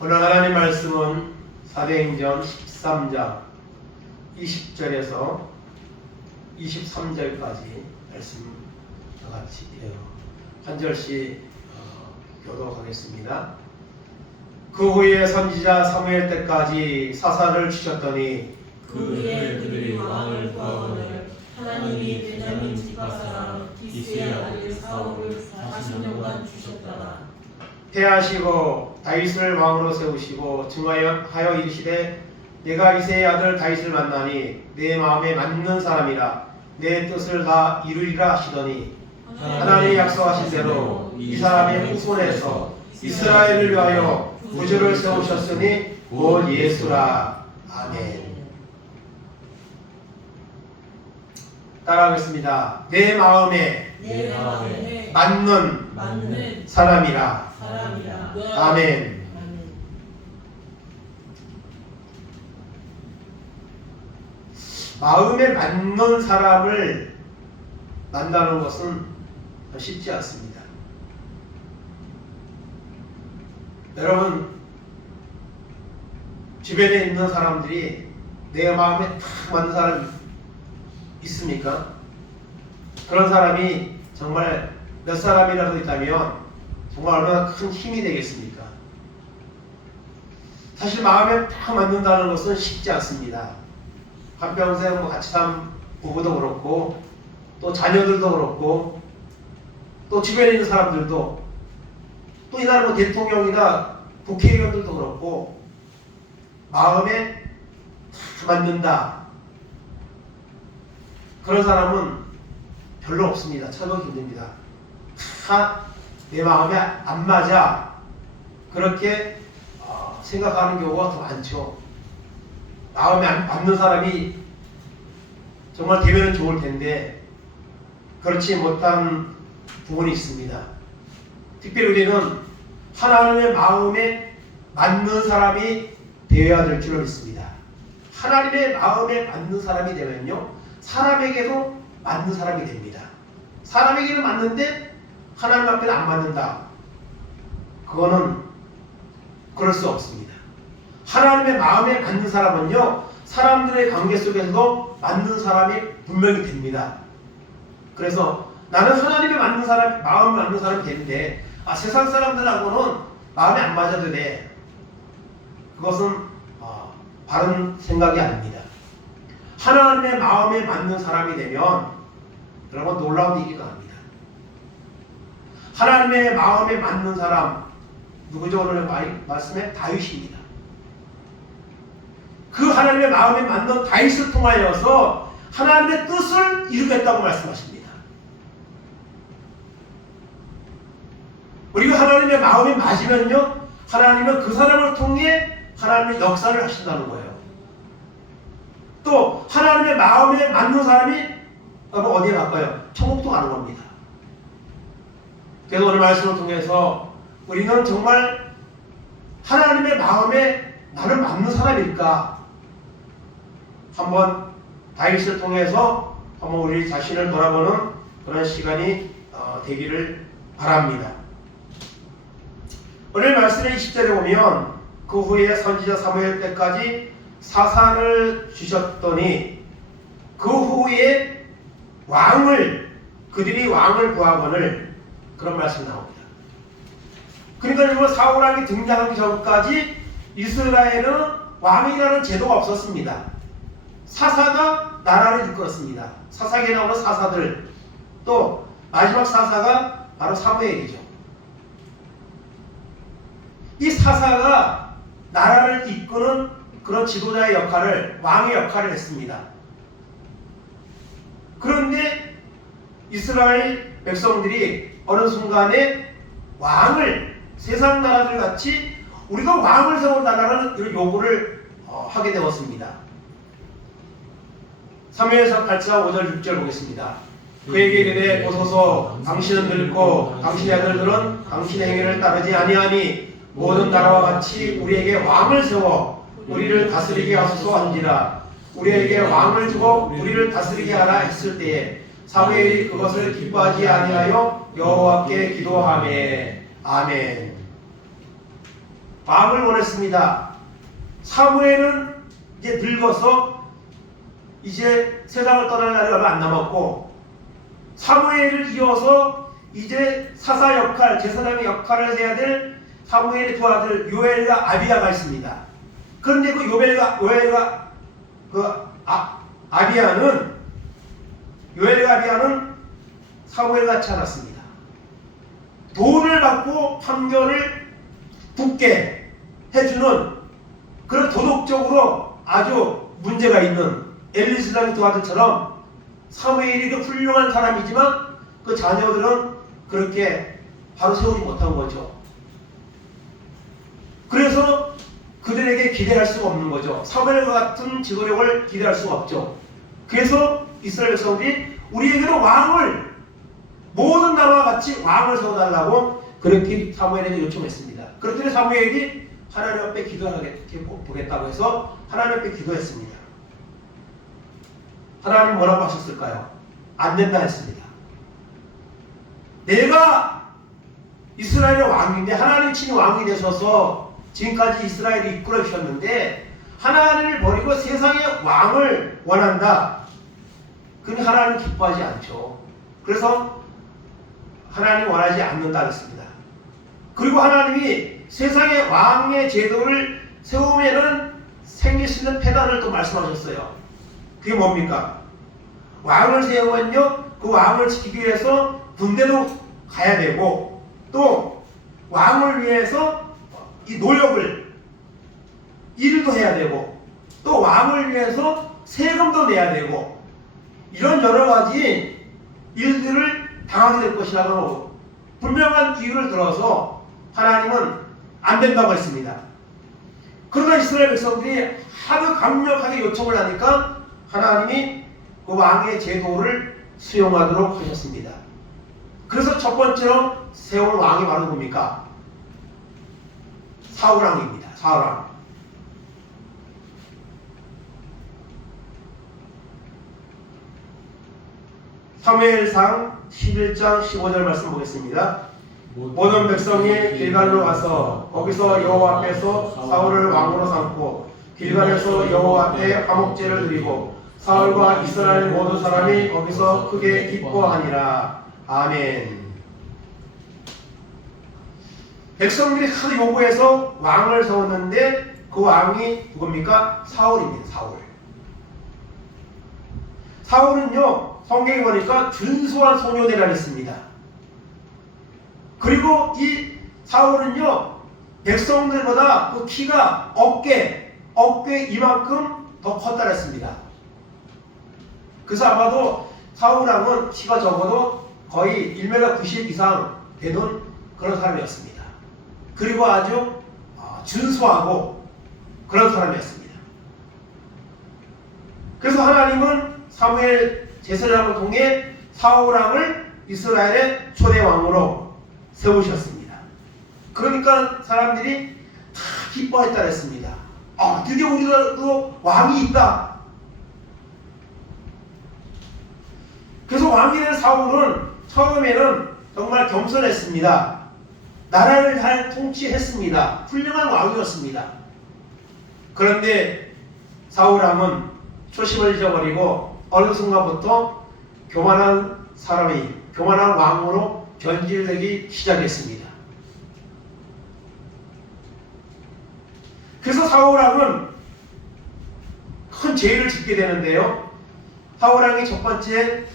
오늘 하나님 말씀은 사도행전 13장 20절에서 23절까지 말씀 같이 한 절씩 교독하겠습니다. 그 후에 선지자 사무엘 때까지 사사를 주셨더니 그 후에 그들이 왕을 구하거늘 하나님이 베냐민 지파 사람 기스의 아들 사울을 40년간 주셨더라. 패하시고 다윗을 왕으로 세우시고 증하여 이르시되 내가 이새의 아들 다윗을 만나니 내 마음에 맞는 사람이라 내 뜻을 다 이루리라 하시더니 하나님이 약속하신 대로 이 사람의 후손에서 이스라엘을 위하여 구주를 세우셨으니 곧 예수라. 아멘. 따라하겠습니다. 내 마음에 맞는 사람이라. 아멘. 마음에 맞는 사람을 만나는 것은 쉽지 않습니다. 여러분, 주변에 있는 사람들이 내 마음에 딱 맞는 사람이 있습니까? 그런 사람이 정말 몇 사람이라도 있다면 정말 얼마나 큰 힘이 되겠습니까? 사실 마음에 딱 맞는다는 것은 쉽지 않습니다. 한평생 같이 산 부부도 그렇고 또 자녀들도 그렇고 또 주변에 있는 사람들도 또 이 나라 대통령이나 국회의원들도 그렇고 마음에 딱 맞는다. 그런 사람은 별로 없습니다. 찾아보기 힘듭니다. 다 내 마음에 안 맞아. 그렇게 생각하는 경우가 더 많죠. 마음에 안 맞는 사람이 정말 되면 좋을 텐데 그렇지 못한 부분이 있습니다. 특별히 우리는 하나님의 마음에 맞는 사람이 되어야 될 줄을 믿습니다. 하나님의 마음에 맞는 사람이 되면요, 사람에게도 맞는 사람이 됩니다. 사람에게는 맞는데 하나님 앞에는 안 맞는다. 그거는 그럴 수 없습니다. 하나님의 마음에 맞는 사람은요, 사람들의 관계 속에서도 맞는 사람이 분명히 됩니다. 그래서 나는 하나님에 맞는 사람, 마음에 맞는 사람이 되는데 세상 사람들하고는 마음에 안 맞아도 돼. 그것은 바른 생각이 아닙니다. 하나님의 마음에 맞는 사람이 되면 여러분 놀라운 얘기가 합니다. 하나님의 마음에 맞는 사람 누구죠? 오늘 말씀에 다윗입니다. 그 하나님의 마음에 맞는 다윗을 통하여서 하나님의 뜻을 이루겠다고 말씀하십니다. 우리가 하나님의 마음에 맞으면요, 하나님은 그 사람을 통해 하나님의 역사를 하신다는 거예요. 또 하나님의 마음에 맞는 사람이 어디에 갈까요? 천국도 가는 겁니다. 그래서 오늘 말씀을 통해서 우리는 정말 하나님의 마음에 나는 맞는 사람일까? 한번 다윗을 통해서 한번 우리 자신을 돌아보는 그런 시간이 되기를 바랍니다. 오늘 말씀의 20절에 보면 그 후에 선지자 사무엘 때까지 사사를 주셨더니 그 후에 그들이 왕을 구하거늘 그런 말씀이 나옵니다. 그러니까 이거 사울 왕이 등장하기 전까지 이스라엘은 왕이라는 제도가 없었습니다. 사사가 나라를 이끌었습니다. 사사기에 나오는 사사들, 또 마지막 사사가 바로 사무엘이죠. 이 사사가 나라를 이끄는 그런 지도자의 역할을, 왕의 역할을 했습니다. 그런데 이스라엘 백성들이 어느 순간에 왕을, 세상 나라들 같이 우리가 왕을 세워달라는 이런 요구를 하게 되었습니다. 사무엘상 8장 5절 6절 보겠습니다. 그에게 이르되 보소서 당신은 늙고 당신의 아들들은 당신의 행위를 따르지 아니하니 모든 나라와 같이 우리에게 왕을 세워 우리를 다스리게 하소서 한지라. 우리에게 왕을 주고 우리를 다스리게 하라 했을 때에 사무엘이 그것을 기뻐하지 아니하여 여호와께 기도하매. 아멘. 왕을 원했습니다. 사무엘은 이제 늙어서 이제 세상을 떠날 날이 얼마 안 남았고, 사무엘을 이어서 이제 사사 역할, 제사장의 역할을 해야 될 사무엘의 두 아들 요엘과 아비야가 있습니다. 그런데 그 요엘과 아비야는 사무엘 같지 않았습니다. 돈을 받고 판결을 붙게 해주는 그런 도덕적으로 아주 문제가 있는 엘리사의 두 아들처럼 사무엘이 그 훌륭한 사람이지만 그 자녀들은 그렇게 바로 세우지 못한 거죠. 그래서 그들에게 기대할 수가 없는 거죠. 사무엘과 같은 지도력을 기대할 수가 없죠. 그래서 이스라엘 백성들이 우리에게도 왕을, 모든 나라와 같이 왕을 세워달라고 그렇게 사무엘에게 요청했습니다. 그랬더니 사무엘이 하나님 앞에 기도하겠다고 해서 하나님 앞에 기도했습니다. 하나님 뭐라고 하셨을까요? 안 된다 했습니다. 내가 이스라엘의 왕인데, 하나님 친히 왕이 되셔서 지금까지 이스라엘을 이끌어 주셨는데 하나님을 버리고 세상의 왕을 원한다. 그럼 하나님 기뻐하지 않죠. 그래서 하나님 원하지 않는다 했습니다. 그리고 하나님이 세상의 왕의 제도를 세우면은 생길 수 있는 폐단을 또 말씀하셨어요. 그게 뭡니까? 왕을 세우면요, 그 왕을 지키기 위해서 군대도 가야 되고, 또 왕을 위해서 이 노력을, 일도 해야 되고, 또 왕을 위해서 세금도 내야 되고, 이런 여러 가지 일들을 당하게 될 것이라고 분명한 이유를 들어서 하나님은 안 된다고 했습니다. 그러나 이스라엘 백성들이 하도 강력하게 요청을 하니까 하나님이 그 왕의 제도를 수용하도록 하셨습니다. 그래서 첫 번째로 세운 왕이 바로 뭡니까? 사울왕입니다. 사울왕. 사무엘상 11장 15절 말씀 보겠습니다. 모든 백성이 길갈로 가서 거기서 여호와 앞에서 사울을 왕으로 삼고 길갈에서 여호와 앞에 화목제를 드리고 사울과 이스라엘 모든 사람이 거기서 크게 기뻐하니라. 아멘. 백성들이 하도 요구해서 왕을 세웠는데 그 왕이 누굽니까? 사울입니다. 사울은요, 성경에 보니까 준수한 소년이라 했습니다. 그리고 이 사울은요, 백성들보다 그 키가 어깨 이만큼 더 컸다 했습니다. 그래서 아마도 사울왕은 키가 적어도 거의 1m 90 이상 되는 그런 사람이었습니다. 그리고 아주 준수하고 그런 사람이었습니다. 그래서 하나님은 사무엘 제사장을 통해 사울왕을 이스라엘의 초대 왕으로 세우셨습니다. 그러니까 사람들이 다 기뻐했다 했습니다. 드디어 우리도 왕이 있다. 그래서 왕이 된 사울은 처음에는 정말 겸손했습니다. 나라를 잘 통치했습니다. 훌륭한 왕이었습니다. 그런데 사울왕은 초심을 잊어버리고 어느 순간부터 교만한 왕으로 변질되기 시작했습니다. 그래서 사울왕은 큰 죄를 짓게 되는데요. 사울왕이 첫 번째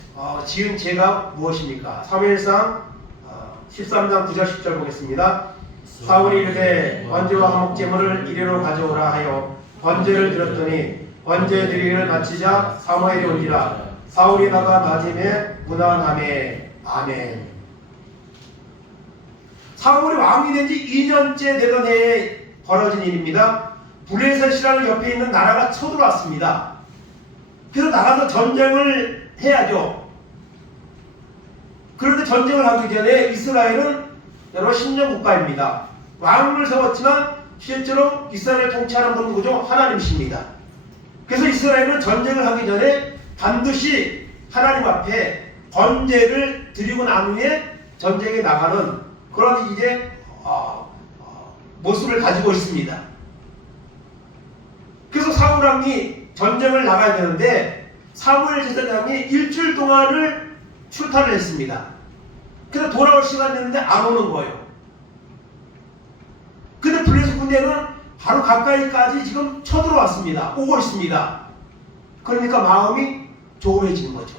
지은 죄가 무엇입니까? 사무엘상 13장 9절 10절 보겠습니다. 사울이 이르되 번제와 화목제물을 이리로 가져오라 하여 번제를 드렸더니 번제 드리기를 마치자 사무엘이 온지라. 사울이 나가 낮임에 무난하매. 아멘. 사울이 왕이 된 지 2년째 되던 해에 벌어진 일입니다. 블레셋이라는 옆에 있는 나라가 쳐들어왔습니다. 그래서 나가서 전쟁을 해야죠. 그런데 전쟁을 하기 전에 이스라엘은 여러 신령 국가입니다. 왕을 세웠지만 실제로 이스라엘을 통치하는 분은 누구죠? 하나님이십니다. 그래서 이스라엘은 전쟁을 하기 전에 반드시 하나님 앞에 번제를 드리고 난 후에 전쟁에 나가는 그런 이제 모습을 가지고 있습니다. 그래서 사울 왕이 전쟁을 나가야 되는데 사무엘 제사장이 일주일 동안을 출타를 했습니다. 그래서 돌아올 시간이 됐는데 안 오는 거예요. 근데 블레셋 군대는 바로 가까이까지 지금 쳐들어왔습니다. 오고 있습니다. 그러니까 마음이 조급해지는 거죠.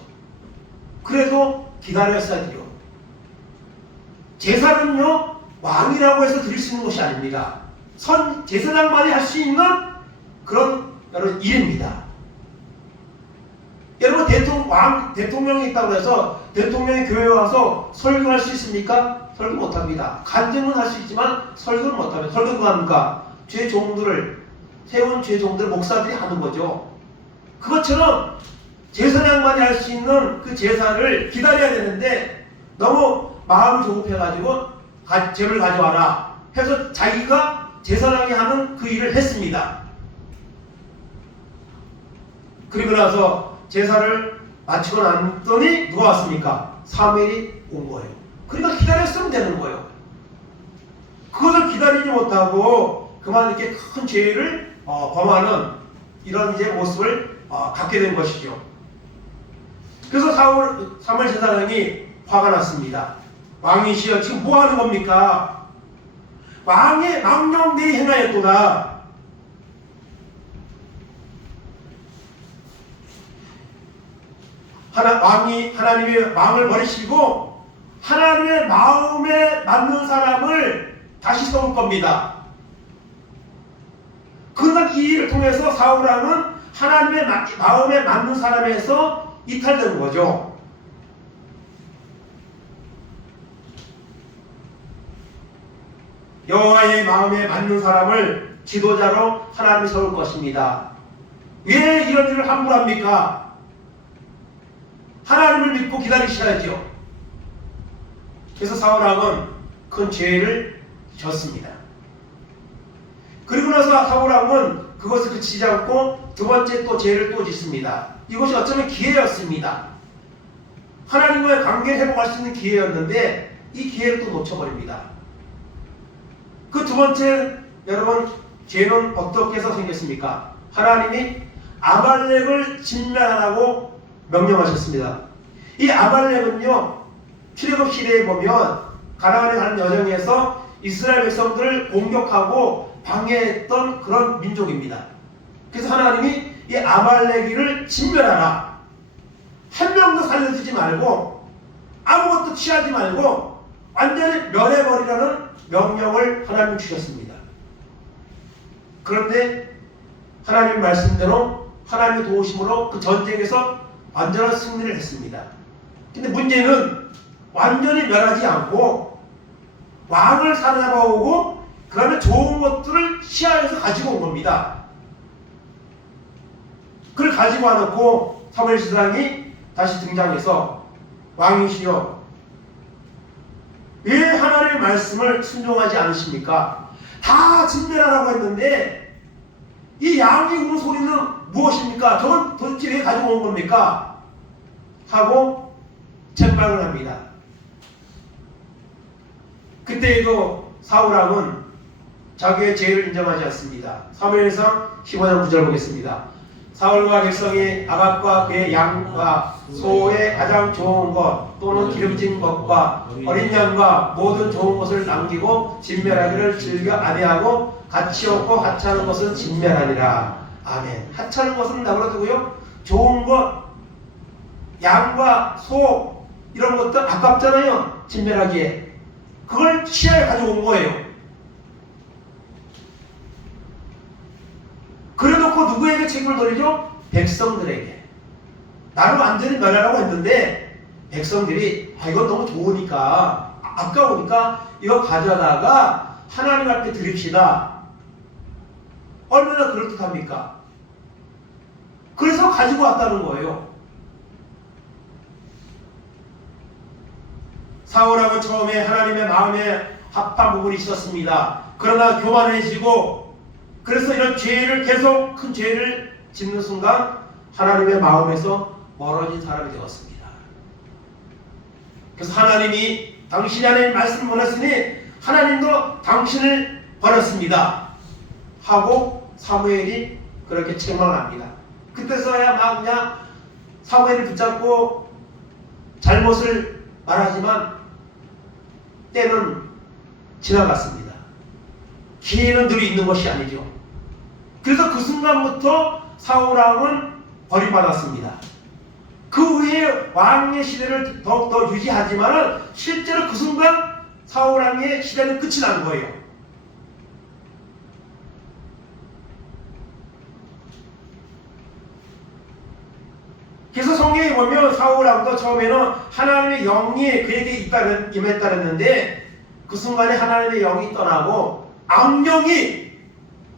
그래도 기다렸어야 돼요. 제사는요, 왕이라고 해서 드릴 수 있는 것이 아닙니다. 제사장만이 할 수 있는 그런 여러분 일입니다. 여러분 대통령이 있다고 해서 대통령이 교회에 와서 설교할 수 있습니까? 설교 못합니다. 간증은 할 수 있지만 설교는 못합니다. 설교 누가 합니까? 세운 죄종들 목사들이 하는 거죠. 그것처럼 제사장만이 할 수 있는 그 제사를 기다려야 되는데 너무 마음이 조급해가지고 제물 가져와라 해서 자기가 제사장이 하는 그 일을 했습니다. 그리고 나서 제사를 마치고 났더니 누가 왔습니까? 사무엘이 온 거예요. 그러니까 기다렸으면 되는 거예요. 그것을 기다리지 못하고 그만 이렇게 큰 죄를 범하는 이런 이제 모습을 갖게 된 것이죠. 그래서 사무엘 제사장이 화가 났습니다. 왕이시여 지금 뭐 하는 겁니까? 왕의 망령 내에 행하였도다. 하나님의 왕을 버리시고 하나님의 마음에 맞는 사람을 다시 세울 겁니다. 그러나 이 일을 통해서 사울 왕은 하나님의 마음에 맞는 사람에서 이탈되는 거죠. 여호와의 마음에 맞는 사람을 지도자로 하나님이 세울 것입니다. 왜 이런 일을 함부로 합니까? 하나님을 믿고 기다리셔야죠. 그래서 사울 왕은 큰 죄를 졌습니다. 그리고 나서 사울 왕은 그것을 그치지 않고 두 번째 또 죄를 또 짓습니다. 이것이 어쩌면 기회였습니다. 하나님과의 관계를 회복할 수 있는 기회였는데 이 기회를 또 놓쳐버립니다. 그 두 번째 여러분 죄는 어떻게 해서 생겼습니까? 하나님이 아말렉을 진멸하라고 명령하셨습니다. 이 아말렉은요, 출애굽 시대에 보면 가나안에 가는 여정에서 이스라엘 백성들을 공격하고 방해했던 그런 민족입니다. 그래서 하나님이 이 아말렉이를 진멸하라. 한 명도 살려두지 말고 아무것도 취하지 말고 완전히 멸해버리라는 명령을 하나님 주셨습니다. 그런데 하나님 말씀대로 하나님의 도우심으로 그 전쟁에서 완전한 승리를 했습니다. 근데 문제는 완전히 멸하지 않고 왕을 사로잡아오고 그 다음에 좋은 것들을 시야에서 가지고 온 겁니다. 그걸 가지고 와놓고 사무엘 제사장이 다시 등장해서 왕이시여 왜 하나님의 말씀을 순종하지 않으십니까? 다 진멸하라고 했는데 이 양이 우는 소리는 무엇입니까? 저건 도대체 왜 가지고 온 겁니까? 하고 책망을 합니다. 그때에도 사울 왕은 자기의 죄를 인정하지 않습니다. 사무엘상 15장 9절 보겠습니다. 사울과 백성이 아각과 그의 양과 소의 가장 좋은 것 또는 기름진 것과 어린 양과 모든 좋은 것을 남기고 진멸하기를 즐겨 아니하고 가치 없고 하찮은 것은 진멸하니라. 아멘. 하찮은 것은 나버려두고요, 좋은 것, 양과 소 이런 것들 아깝잖아요. 진멸하기에. 그걸 시야에 가지고 온 거예요. 그래놓고 누구에게 책임을 돌리죠? 백성들에게. 나를 완전히 멸하라고 했는데 백성들이 이건 너무 좋으니까 아까우니까 이거 가져다가 하나님 앞에 드립시다. 얼마나 그럴듯합니까? 그래서 가지고 왔다는 거예요. 사울 왕은 처음에 하나님의 마음에 합한 부분이 있었습니다. 그러나 교만해지고 그래서 이런 죄를 계속 큰 죄를 짓는 순간 하나님의 마음에서 멀어진 사람이 되었습니다. 그래서 하나님이 당신이 하나님 말씀을 보냈으니 하나님도 당신을 버렸습니다 하고 사무엘이 그렇게 책망을 합니다. 그때서야 막 그냥 사무엘을 붙잡고 잘못을 말하지만 때는 지나갔습니다. 기회는 늘 있는 것이 아니죠. 그래서 그 순간부터 사울왕은 버림받았습니다. 그 후에 왕의 시대를 더욱더 유지하지만 실제로 그 순간 사울왕의 시대는 끝이 난 거예요. 그래서 성경에 보면 사울왕도 처음에는 하나님의 영이 그에게 임했다 그랬는데 그 순간에 하나님의 영이 떠나고 악령이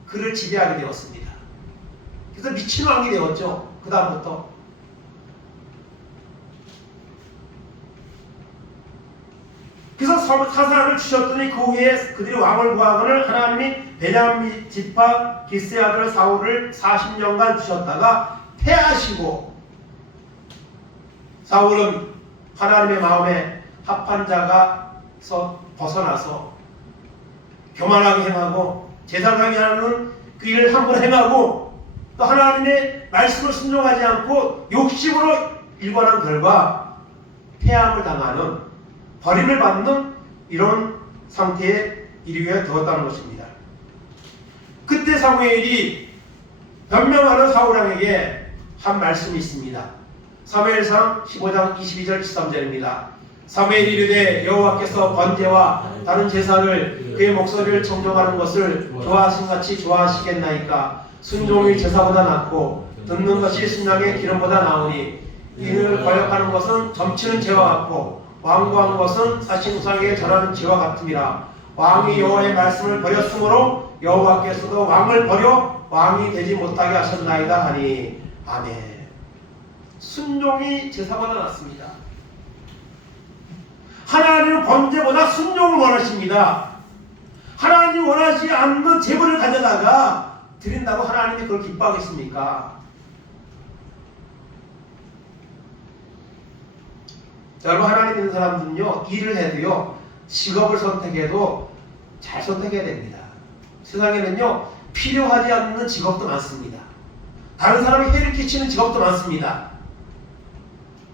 그를 지배하게 되었습니다. 그래서 미친 왕이 되었죠. 그 다음부터. 그래서 사사를 주셨더니 그 후에 그들이 왕을 구하거늘 하나님이 베냐민 지파 기스의 아들 사울을 40년간 주셨다가 패하시고 사울은 하나님의 마음에 합한 자가서 벗어나서 교만하게 행하고 제사장이 하는 그 일을 한번 행하고 또 하나님의 말씀을 순종하지 않고 욕심으로 일관한 결과 패함을 당하는 버림을 받는 이런 상태에 이르게 되었다는 것입니다. 그때 사무엘이 변명하는 사울왕에게 한 말씀이 있습니다. 사무엘상 15장 22절 23절입니다. 사무엘이 이르되 여호와께서 번제와 다른 제사를 그의 목소리를 청종하는 것을 좋아하신같이 좋아하시겠나이까. 순종이 제사보다 낫고 듣는 것이 신랑의 기름보다 나으니 이를 거역하는 것은 점치는 죄와 같고 완고한 것은 사신 우상에게 절하는 죄와 같음이라. 왕이 여호와의 말씀을 버렸으므로 여호와께서도 왕을 버려 왕이 되지 못하게 하셨나이다 하니. 아멘. 순종이 제사보다 낫습니다. 하나님은 번제보다 순종을 원하십니다. 하나님이 원하지 않는 제물을 가져다가 드린다고 하나님이 그걸 기뻐하겠습니까? 자, 여러분, 하나님 있는 사람들은요, 일을 해도요, 직업을 선택해도 잘 선택해야 됩니다. 세상에는요, 필요하지 않는 직업도 많습니다. 다른 사람이 해를 끼치는 직업도 많습니다.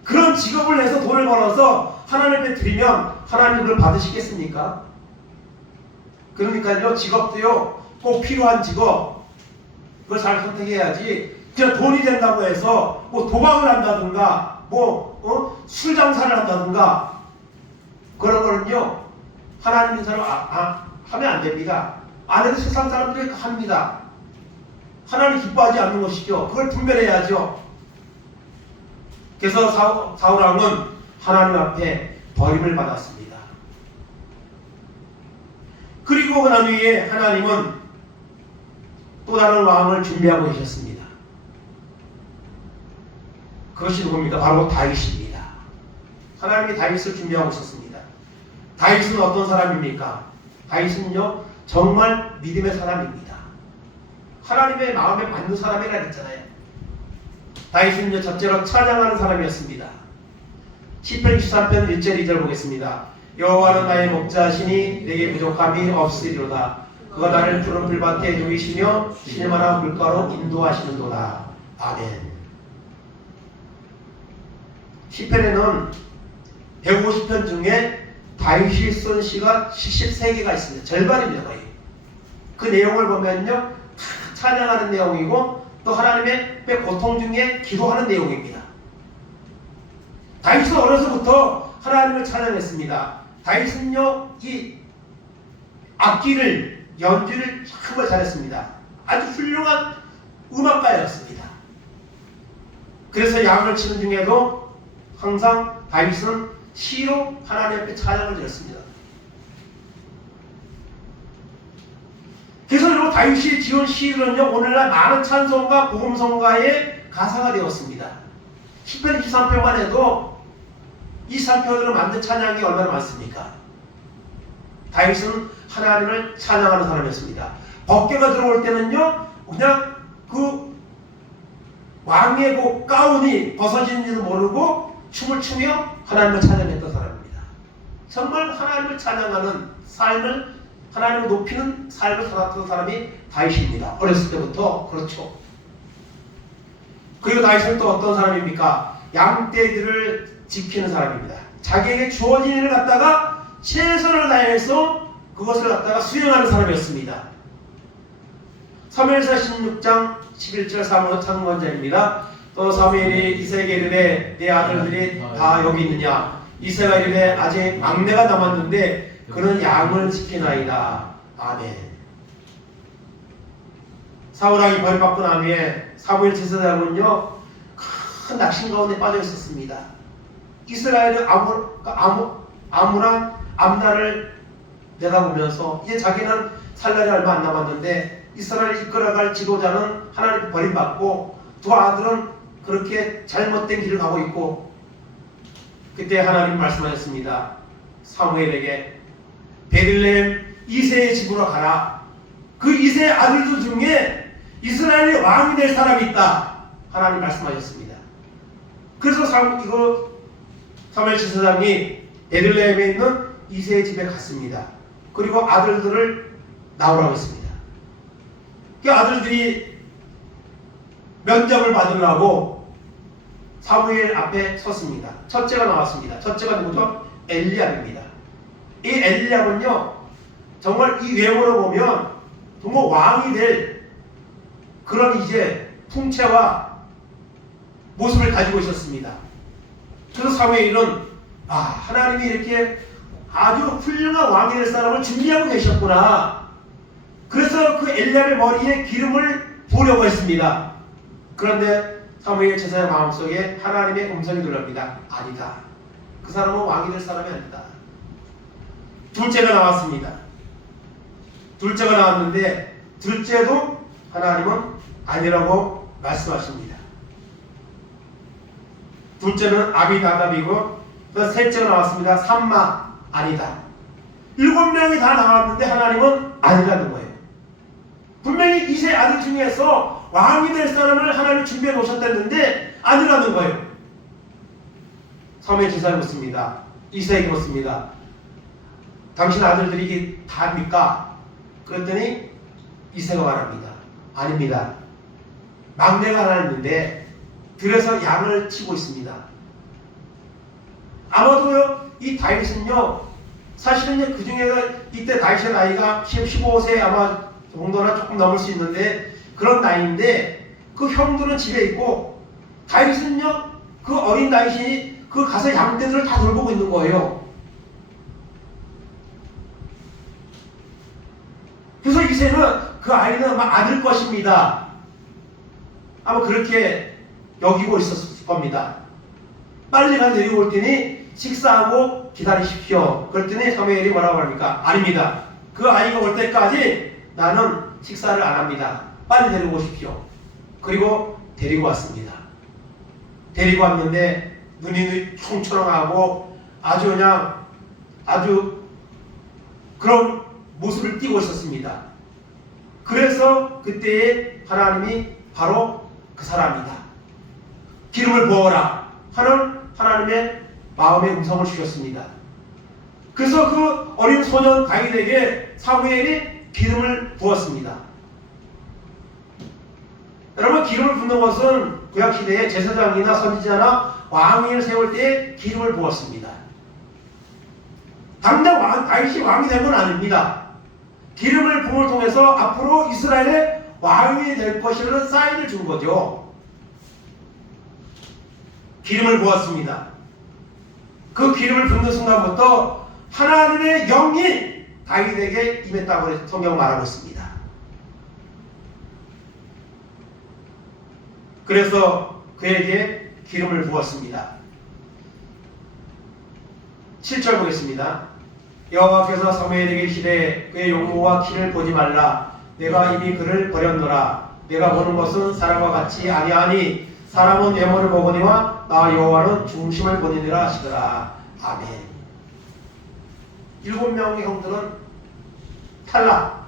그런 직업을 내서 돈을 벌어서 하나님께 드리면 하나님 그걸 받으시겠습니까? 그러니까요, 직업도요, 꼭 필요한 직업, 그걸 잘 선택해야지, 그냥 돈이 된다고 해서 뭐 도박을 한다든가, 술 장사를 한다든가, 그런 거는요, 하나님 있는 사람 하면 안 됩니다. 안 해도 세상 사람들이 합니다. 하나님 기뻐하지 않는 것이죠. 그걸 분별해야죠. 그래서 사울왕은 하나님 앞에 버림을 받았습니다. 그리고 그 나중에 하나님은 또 다른 왕을 준비하고 계셨습니다. 그것이 누굽니까? 바로 다윗입니다. 하나님이 다윗을 준비하고 있었습니다. 다윗은 어떤 사람입니까? 다윗은요, 정말 믿음의 사람입니다. 하나님의 마음에 맞는 사람이라 했잖아요. 다윗은요, 첫째로 찬양하는 사람이었습니다. 시편 23편 1절 2절 보겠습니다. 여호와는 나의 목자시니 내게 부족함이 없으리로다. 그가 나를 푸른 풀밭에 누이시며 실만한 물가로 인도하시는도다. 아멘. 시편에는 150편 중에 다윗이 쓴 시가 73개가 있습니다. 절반입니다. 거의. 그 내용을 보면요, 찬양하는 내용이고 또 하나님의 고통 중에 기도하는 내용입니다. 다윗은 어려서부터 하나님을 찬양했습니다. 다윗은요, 이 악기를, 연주를 정말 잘했습니다. 아주 훌륭한 음악가였습니다. 그래서 양을 치는 중에도 항상 다윗은 시로 하나님 앞에 찬양을 드렸습니다. 그래서 여러분, 다윗이 지은 시는요, 오늘날 많은 찬송가, 복음성가의 가사가 되었습니다. 시편 23편만 해도 23편으로 만든 찬양이 얼마나 많습니까? 다윗은 하나님을 찬양하는 사람이었습니다. 법궤가 들어올 때는요, 그냥 그 왕의 그 가운이 벗어진지도 모르고 춤을 추며 하나님을 찬양했던 사람입니다. 정말 하나님을 찬양하는 삶을 하나님을 높이는 삶을 살았던 사람이 다윗입니다. 어렸을 때부터. 그렇죠. 그리고 다윗은 또 어떤 사람입니까? 양떼들을 지키는 사람입니다. 자기에게 주어진 일을 갖다가 최선을 다해서 그것을 갖다가 수행하는 사람이었습니다. 사무엘상 16장 11절 상관자입니다. 또 사무엘이 이새에게 이르되 내 아들들이 다 여기 있느냐? 이새가 이르되 아직 막내가 남았는데 그는 양을 지키나이다. 아멘. 사울왕이 벌받고 난 후에 사무엘 제사장은요 큰 낙심 가운데 빠져 있었습니다. 이스라엘의 아무랑 암나를 내다보면서 이제 자기는 살 날이 얼마 안 남았는데 이스라엘을 이끌어갈 지도자는 하나님 버림받고 두 아들은 그렇게 잘못된 길을 가고 있고, 그때 하나님 말씀하셨습니다. 사무엘에게 베들레헴 이새의 집으로 가라. 그 이새의 아들들 중에 이스라엘의 왕이 될 사람이 있다. 하나님 말씀하셨습니다. 그래서 사무엘 제사장이 베들레헴에 있는 이새의 집에 갔습니다. 그리고 아들들을 나오라고 했습니다. 그 아들들이 면접을 받으려고 사무엘 앞에 섰습니다. 첫째가 나왔습니다. 첫째가 누구죠? 엘리압입니다. 이 엘리압은요 정말 이 외모로 보면 정말 왕이 될 그런 이제 풍채와 모습을 가지고 있었습니다. 그래서 사무엘은 하나님이 이렇게 아주 훌륭한 왕이 될 사람을 준비하고 계셨구나. 그래서 그 엘리압의 머리에 기름을 부으려고 했습니다. 그런데 사무엘 제사장 마음속에 하나님의 음성이 들려옵니다. 아니다. 그 사람은 왕이 될 사람이 아니다. 둘째가 나왔습니다. 둘째가 나왔는데 둘째도 하나님은 아니라고 말씀하십니다. 둘째는 아비나답이고 또 셋째가 나왔습니다. 삼마 아니다. 7명이 다 나왔는데 하나님은 아니라는 거예요. 분명히 이세 아들 중에서 왕이 될 사람을 하나님 준비해 놓으셨다는데 아니라는 거예요. 사무엘 제사장이 묻습니다. 이세에게 묻습니다. 당신 아들들이 이게 다입니까? 그랬더니 이세가 말합니다. 아닙니다. 막내가 하나 있는데 들에서 양을 치고 있습니다. 아마도요 이 다윗은요 사실은 그 중에 이때 다윗의 나이가 15세 아마 정도나 조금 넘을 수 있는데 그런 나이인데 그 형들은 집에 있고 다윗은요 그 어린 다윗이 그 가서 양떼들을 다 돌보고 있는 거예요. 그래서 이새는 그 아이는 아마 아들 것입니다. 아마 그렇게 여기고 있었을 겁니다. 빨리 가 내려올 테니 식사하고 기다리십시오. 그랬더니 사무엘이 뭐라고 합니까? 아닙니다. 그 아이가 올 때까지 나는 식사를 안 합니다. 빨리 데리고 오십시오. 그리고 데리고 왔습니다. 데리고 왔는데 눈이 총처럼하고 아주 그런 모습을 띠고 있었습니다. 그래서 그때에 하나님이 바로 그 사람이다. 기름을 부어라 하는 하나님의 마음의 음성을 주셨습니다. 그래서 그 어린 소년 다윗에게 사무엘이 기름을 부었습니다. 여러분 기름을 붓는 것은 구약시대에 제사장이나 선지자나 왕위를 세울 때 기름을 부었습니다. 당장 다윗이 왕이 된 건 아닙니다. 기름을 부음을 통해서 앞으로 이스라엘의 왕이 될 것이라는 사인을 준 거죠. 기름을 부었습니다. 그 기름을 붓는 순간부터 하나님의 영이 다윗에게 임했다고 성경 말하고 있습니다. 그래서 그에게 기름을 부었습니다. 7절 보겠습니다. 여호와께서 사무엘에게 이르시되 그의 용모와 키를 보지 말라. 내가 이미 그를 버렸노라. 내가 보는 것은 사람과 같이 아니하니 사람은 외모를 보거니와 나 여호와는 중심을 보느니라 하시더라. 아멘. 7명의 형들은 탈락.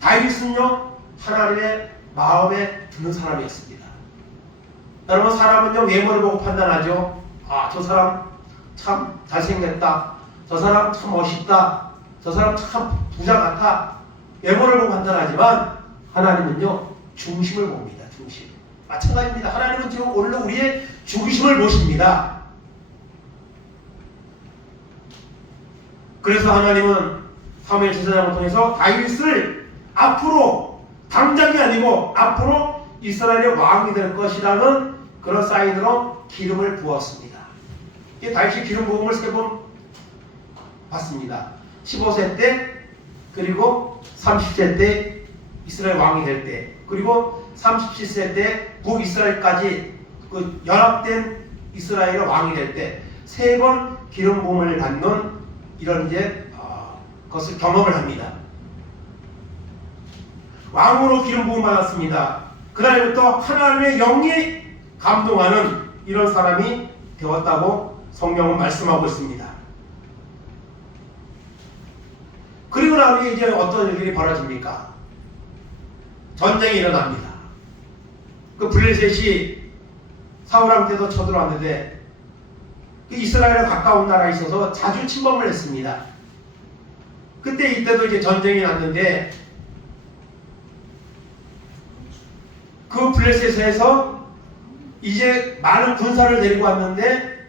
다윗은요 하나님의 마음에 드는 사람이었습니다. 여러분 사람은요 외모를 보고 판단하죠. 저 사람 참 잘생겼다. 저 사람 참 멋있다. 저 사람 참 부자 같아. 외모를 보고 판단하지만 하나님은요 중심을 봅니다. 중심. 마찬가지입니다. 하나님은 지금 오늘 우리의 중심을 보십니다. 그래서 하나님은 사무엘 제사장을 통해서 다윗을 앞으로 당장이 아니고 앞으로 이스라엘의 왕이 될 것이라는 그런 사인으로 기름을 부었습니다. 이 다윗이 기름 부음을 3번 받습니다. 15세 때, 그리고 30세 때 이스라엘 왕이 될 때, 그리고 37세 때 북이스라엘까지 그 연합된 이스라엘의 왕이 될 때 3번 기름 부음을 받는 이런 이제 것을 경험을 합니다. 왕으로 기름 부음 받았습니다. 그날부터 하나님의 영이 감동하는 이런 사람이 되었다고 성경은 말씀하고 있습니다. 그리고 나중에 이제 어떤 일들이 벌어집니까? 전쟁이 일어납니다. 그 블레셋이 사울한테도 쳐들어왔는데 그 이스라엘에 가까운 나라에 있어서 자주 침범을 했습니다. 그때 이때도 이제 전쟁이 났는데 그 블레셋에서 이제 많은 군사를 데리고 왔는데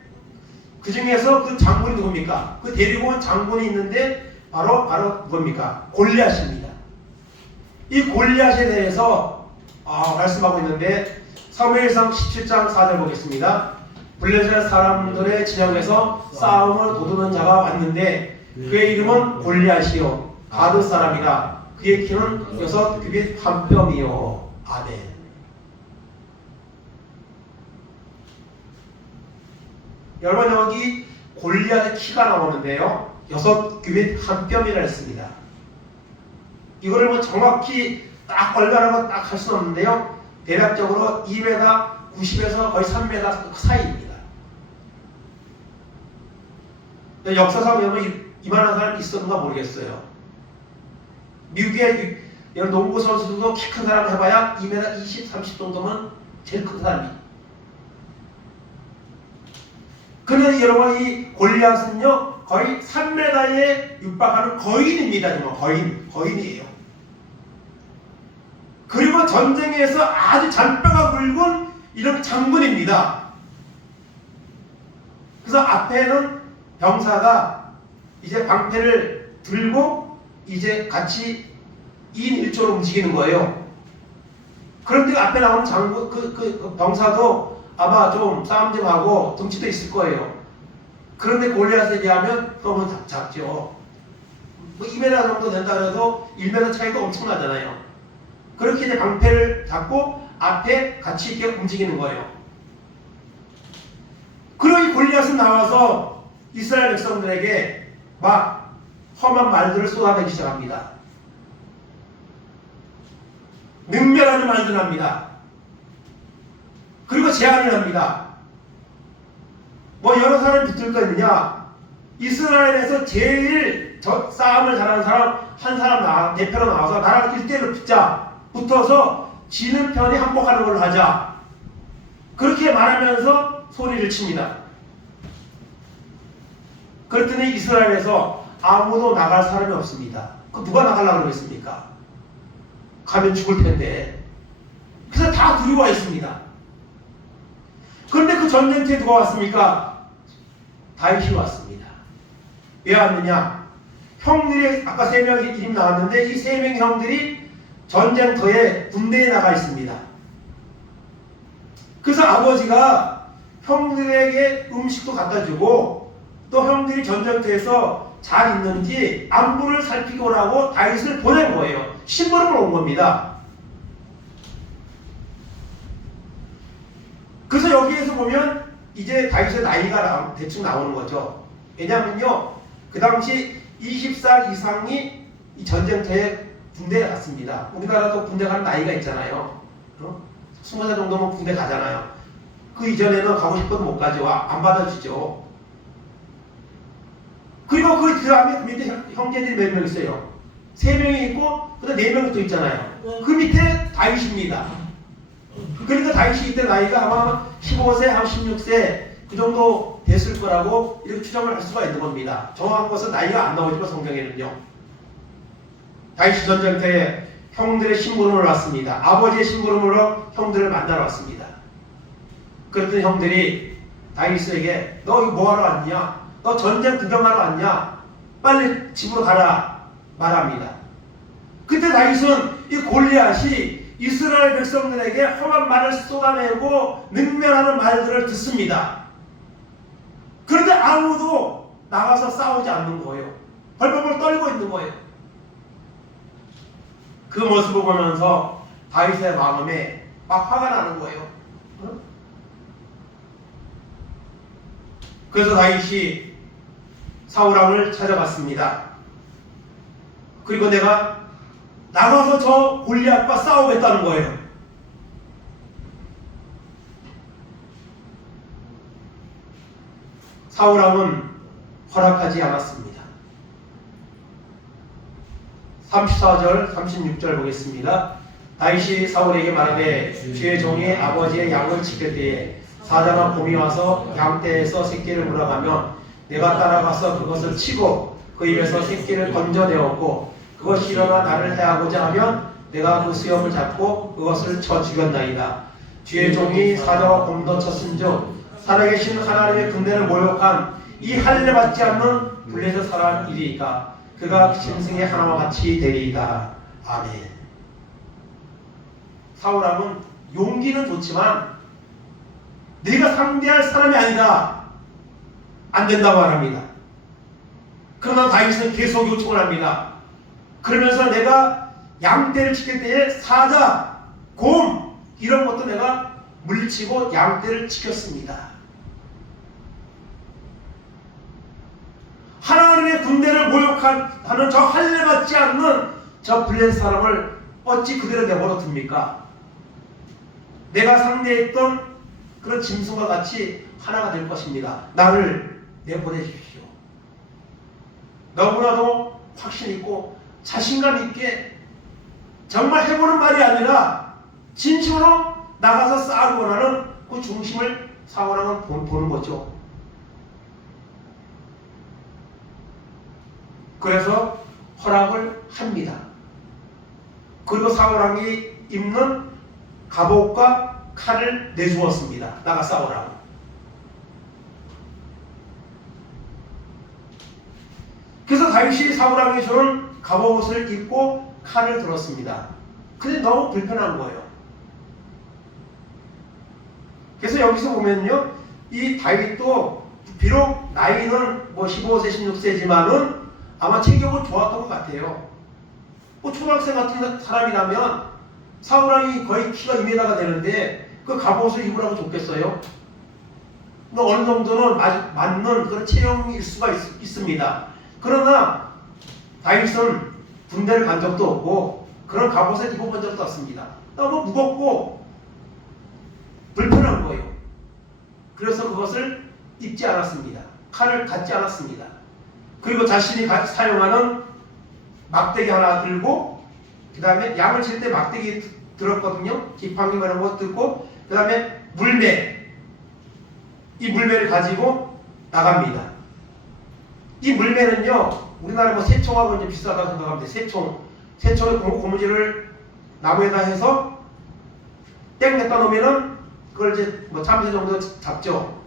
그 중에서 그 장군이 누굽니까? 그 데리고 온 장군이 있는데 바로 누굽니까? 골리앗입니다. 이 골리앗에 대해서 말씀하고 있는데 사무엘상 17장 4절 보겠습니다. 블레셋 사람들의 진영에서 싸움을 도두는 자가 왔는데 그의 이름은 골리앗이요 가드 사람이라 그의 키는 6규빗 1뼘이요. 아멘. 여러분 여기 골리앗의 키가 나오는데요 6규빗 1뼘이라 했습니다. 이거를 뭐 정확히 딱 얼마라고 딱 할 수는 없는데요 대략적으로 2m 90에서 거의 3m 사이입니다. 역사상 여러분 이만한 사람이 있었는가 모르겠어요. 미국의 이런 농구 선수들도 키 큰 사람 해봐야 2m 20, 30 정도면 제일 큰 사람이. 그런데 여러분 이 골리앗은요 거의 3m에 육박하는 거인입니다. 정말 거인이에요. 그리고 전쟁에서 아주 잔뼈가 굵은 이런 장군입니다. 그래서 앞에는 병사가 이제 방패를 들고 이제 같이 2인 1조로 움직이는 거예요. 그런데 앞에 나오는 장군, 그 병사도 아마 좀 싸움 좀 하고 덩치도 있을 거예요. 그런데 골리앗에 비하면 너무 작죠. 뭐 2m 정도 된다 해도 1m 차이가 엄청나잖아요. 그렇게 이제 방패를 잡고 앞에 같이 이렇게 움직이는 거예요. 그리고 이 골리앗은 나와서 이스라엘 백성들에게 막 험한 말들을 쏟아내기 시작합니다. 능멸하는 말들 합니다. 그리고 제안을 합니다. 뭐 여러 사람이 붙을 거 있느냐? 이스라엘에서 제일 싸움을 잘하는 사람 한 사람 대표로 나와서 나랑 1대1로 붙어서 지는 편이 항복하는 걸로 하자. 그렇게 말하면서 소리를 칩니다. 그랬더니 이스라엘에서 아무도 나갈 사람이 없습니다. 그 누가 나가려고 그랬습니까? 가면 죽을 텐데. 그래서 다 두려워 있습니다. 그런데 그 전쟁터에 누가 왔습니까? 다윗이 왔습니다. 왜 왔느냐? 형들이 아까 3명이 이름 나왔는데 이 3명의 형들이 전쟁터에 군대에 나가 있습니다. 그래서 아버지가 형들에게 음식도 갖다 주고 또 형들이 전쟁터에서 잘 있는지 안부를 살피고 오라고 다윗을 보낸 거예요. 심부름을 온 겁니다. 그래서 여기에서 보면 이제 다윗의 나이가 대충 나오는 거죠. 왜냐면요 그 당시 20살 이상이 이 전쟁터에 군대에 갔습니다. 우리나라도 군대 가는 나이가 있잖아요. 20살 정도면 군대 가잖아요. 그 이전에는 가고 싶어도 못 가죠. 안 받아주죠. 그리고 그 다음에 그 밑에 형제들이 몇 명 있어요. 3명이 있고 그다음 4명이 또 있잖아요. 그 밑에 다윗입니다. 그러니까 다윗이 이때 나이가 아마 15세, 한 16세 그 정도 됐을 거라고 이렇게 추정을 할 수가 있는 겁니다. 정확한 것은 나이가 안 나오지만 성경에는요. 다윗이 전쟁터에 형들의 심부름을 왔습니다. 아버지의 심부름으로 형들을 만나러 왔습니다. 그랬더니 형들이 다윗에게 너 이거 뭐하러 왔냐? 너 전쟁 구경하러 왔냐? 빨리 집으로 가라 말합니다. 그때 다윗은 이 골리앗이 이스라엘 백성들에게 험한 말을 쏟아내고 능멸하는 말들을 듣습니다. 그런데 아무도 나가서 싸우지 않는 거예요. 벌벌벌 떨고 있는 거예요. 그 모습을 보면서 다윗의 마음에 막 화가 나는 거예요. 그래서 다윗이 사울왕을 찾아갔습니다. 그리고 내가 나가서 저 골리앗과 싸우겠다는 거예요. 사울왕은 허락하지 않았습니다. 34절 36절 보겠습니다. 다윗이 사울에게 말하되 주의 종이 아버지의 양을 지킬 때에 사자나 곰이 와서 양떼에서 새끼를 물어가면 내가 따라가서 그것을 치고 그 입에서 새끼를 건져내었고 그것이 일어나 나를 해하고자 하면 내가 그 수염을 잡고 그것을 쳐 죽였나이다. 주의 종이 사자와 곰도 쳤은즉 살아계신 하나님의 군대를 모욕한 이 할례 받지 않는 블레셋 사람 이리이까 그가 짐승의 하나와 같이 되리이다. 아멘. 사울왕은 용기는 좋지만 네가 상대할 사람이 아니다. 안 된다고 말합니다. 그러나 다윗은 계속 요청을 합니다. 그러면서 내가 양떼를 지킬 때에 사자, 곰 이런 것도 내가 물리치고 양떼를 지켰습니다. 하나님의 군대를 모욕하는 저 할례 받지 않는 저 블레셋 사람을 어찌 그대로 내버려 둡니까? 내가 상대했던 그런 짐승과 같이 하나가 될 것입니다. 나를 내보내 주십시오. 너무나도 확신 있고 자신감 있게 정말 해보는 말이 아니라 진심으로 나가서 싸우고 나는 그 중심을 사울왕은 보는 거죠. 그래서 허락을 합니다. 그리고 사울왕이 입는 갑옷과 칼을 내주었습니다. 나가 싸우라고. 그래서 다윗이 사울왕이 주는 갑옷을 입고 칼을 들었습니다. 근데 너무 불편한 거예요. 그래서 여기서 보면요, 이 다윗도 비록 나이는 뭐 15세, 16세지만은 아마 체격은 좋았던 것 같아요. 뭐 초등학생 같은 사람이라면 사울왕이 거의 키가 2m가 되는데 그 갑옷을 입으라고 좋겠어요? 어느 정도는 맞는 그런 체형일 수가 있습니다. 그러나 다윗은 군대를 간 적도 없고 그런 갑옷을 입어본 적도 없습니다. 너무 무겁고 불편한 거예요. 그래서 그것을 입지 않았습니다. 칼을 갖지 않았습니다. 그리고 자신이 사용하는 막대기 하나 들고 그 다음에 양을 칠 때 막대기 들었거든요. 지팡이 이런 거 들고 그 다음에 물매, 이 물매를 가지고 나갑니다. 이 물매는요, 우리나라 뭐 새총하고 이제 비슷하다고 생각하면 돼. 새총의 고무줄을 나무에다 해서 땡 갖다 놓으면은 그걸 이제 뭐 참새 정도 잡죠.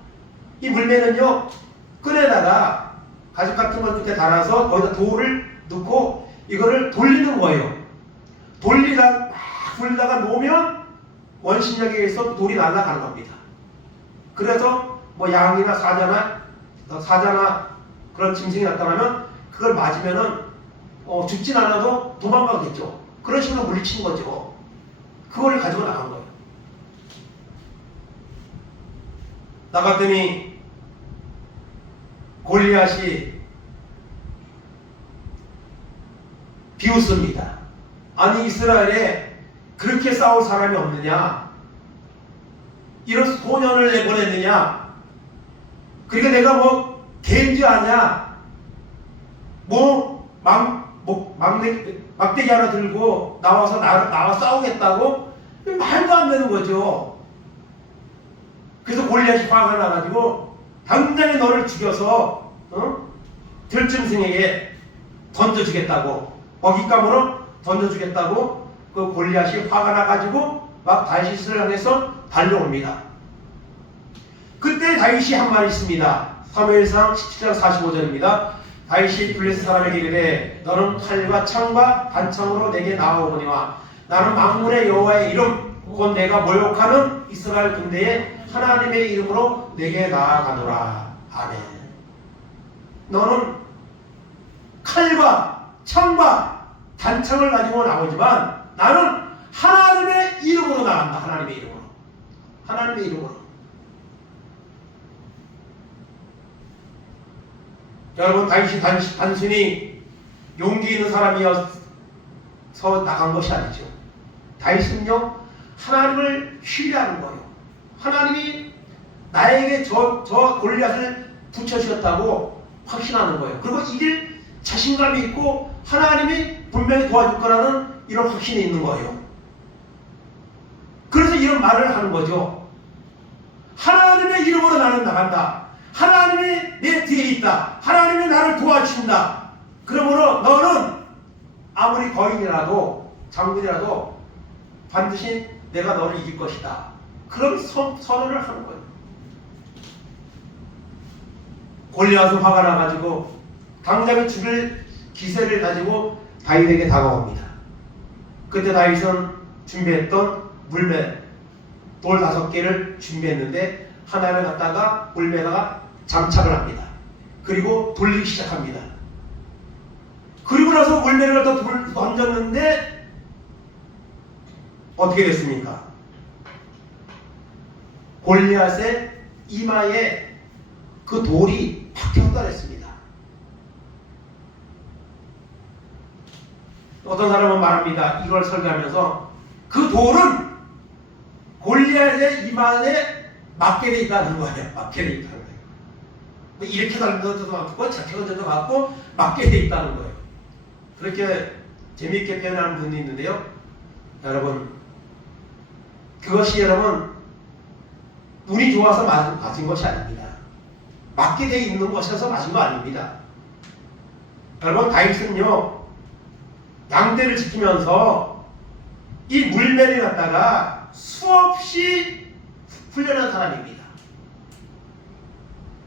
이 물매는요, 끈에다가 가죽 같은 걸 이렇게 달아서 거기다 돌을 넣고 이거를 돌리는 거예요. 돌리다가 놓으면 원심력에 의해서 돌이 날아가는 겁니다. 그래서 뭐 양이나 사자나 그런 짐승이 나타나면 그걸 맞으면은 죽진 않아도 도망가겠죠. 그런 식으로 물리친 거죠. 그거를 가지고 나간 거예요. 나갔더니 골리앗이 비웃습니다. 아니 이스라엘에 그렇게 싸울 사람이 없느냐? 이런 소년을 내보냈느냐? 그러니까 내가 뭐 개인지 아냐? 막대기 하나 들고 나와 싸우겠다고? 말도 안 되는 거죠. 그래서 골리앗이 화가 나가지고 당장에 너를 죽여서 들짐승에게 던져주겠다고, 먹잇감으로 던져주겠다고 그 골리앗이 화가 나가지고 막 다윗을 향해서 달려옵니다. 그때 다윗이 한 말이 있습니다. 사무엘상 17장 45절입니다. 다윗이 블레셋 사람에게 이르되 너는 칼과 창과 단창으로 내게 나아오거니와 나는 만군의 여호와의 이름 곧 내가 모욕하는 이스라엘 군대의 하나님의 이름으로 내게 나아가노라. 아멘. 너는 칼과 창과 단창을 가지고 나오지만 나는 하나님의 이름으로 나간다. 하나님의 이름으로. 하나님의 이름으로. 여러분, 다윗이 단순히 용기 있는 사람이어서 나간 것이 아니죠. 다윗은요, 하나님을 신뢰하는 거예요. 하나님이 나에게 저 골리앗을 붙여주셨다고 확신하는 거예요. 그리고 이길 자신감이 있고 하나님이 분명히 도와줄 거라는 이런 확신이 있는 거예요. 그래서 이런 말을 하는 거죠. 하나님의 이름으로 나는 나간다. 하나님이 내 뒤에 있다. 하나님이 나를 도와주신다. 그러므로 너는 아무리 거인이라도 장군이라도 반드시 내가 너를 이길 것이다. 그런 선언을 하는 거예요. 골리앗은 화가 나가지고 당장에 죽일 기세를 가지고 다윗에게 다가옵니다. 그때 다윗은 준비했던 물매 돌 5개를 준비했는데 하나를 갖다가 물매다가 장착을 합니다. 그리고 돌리기 시작합니다. 그리고 나서 물매를 갖다 던졌는데 어떻게 됐습니까? 골리앗의 이마에 그 돌이 박혔다 했습니다. 어떤 사람은 말합니다. 이걸 설교하면서 그 돌은 골리앗의 이마에 맞게 돼 있다는 거예요. 맞게 돼 있다는 거예요. 이렇게 던져도 맞고 저렇게 던져도 맞고 맞게 돼 있다는 거예요. 그렇게 재미있게 표현하는 분이 있는데요. 여러분, 그것이 여러분 운이 좋아서 맞은 것이 아닙니다. 맞게 돼 있는 것이어서 맞은 거 아닙니다. 여러분, 다윗은요 양떼를 지키면서 이 물매를 갖다가 수없이 훈련한 사람입니다.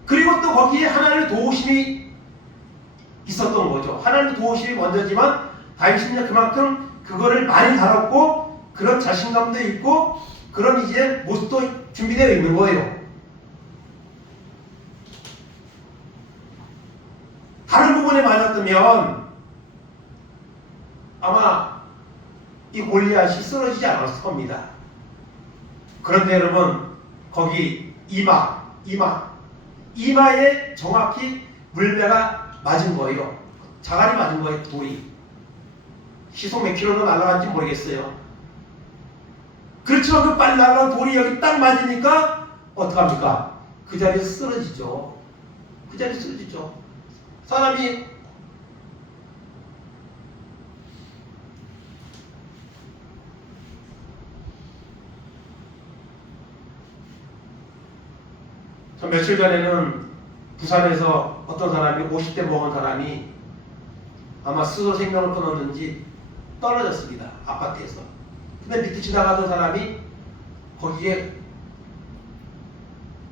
그리고 또 거기에 하나님의 도우심이 있었던 거죠. 하나님의 도우심이 먼저지만 다윗은 그만큼 그거를 많이 다뤘고 그런 자신감도 있고 그런 이제 모습도 준비되어 있는 거예요. 다른 부분에 맞았다면 아마 이 골리앗이 쓰러지지 않았을 겁니다. 그런데 여러분, 거기 이마에 정확히 물매가 맞은 거예요. 자갈이 맞은 거예요. 돌이. 시속 몇 킬로로 날아간지 모르겠어요. 그렇지만 그 빨리 날아간 돌이 여기 딱 맞으니까 어떡합니까? 그 자리에서 쓰러지죠. 그 자리에서 쓰러지죠. 사람이 며칠 전에는 부산에서 어떤 사람이 50대 먹은 사람이 아마 스스로 생명을 끊었는지 떨어졌습니다. 아파트에서. 근데 밑에 지나가던 사람이 거기에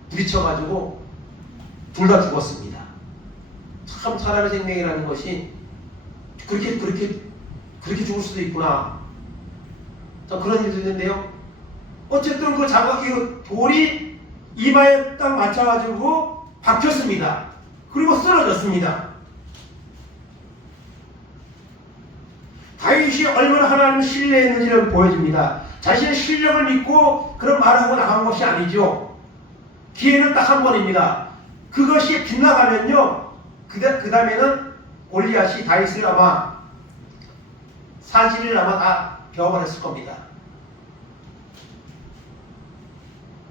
부딪혀가지고 둘 다 죽었습니다. 참 사람의 생명이라는 것이 그렇게 죽을 수도 있구나. 자, 그런 일도 있는데요. 어쨌든 그 돌이 이마에 딱 맞춰가지고 박혔습니다. 그리고 쓰러졌습니다. 다윗이 얼마나 하나님을 신뢰했는지를 보여줍니다. 자신의 실력을 믿고 그런 말을 하고 나간 것이 아니죠. 기회는 딱 한 번입니다. 그것이 빗나가면요, 그 다음에는 골리앗이 다윗을 아마 사지를 아마 다 베어버렸을 겁니다.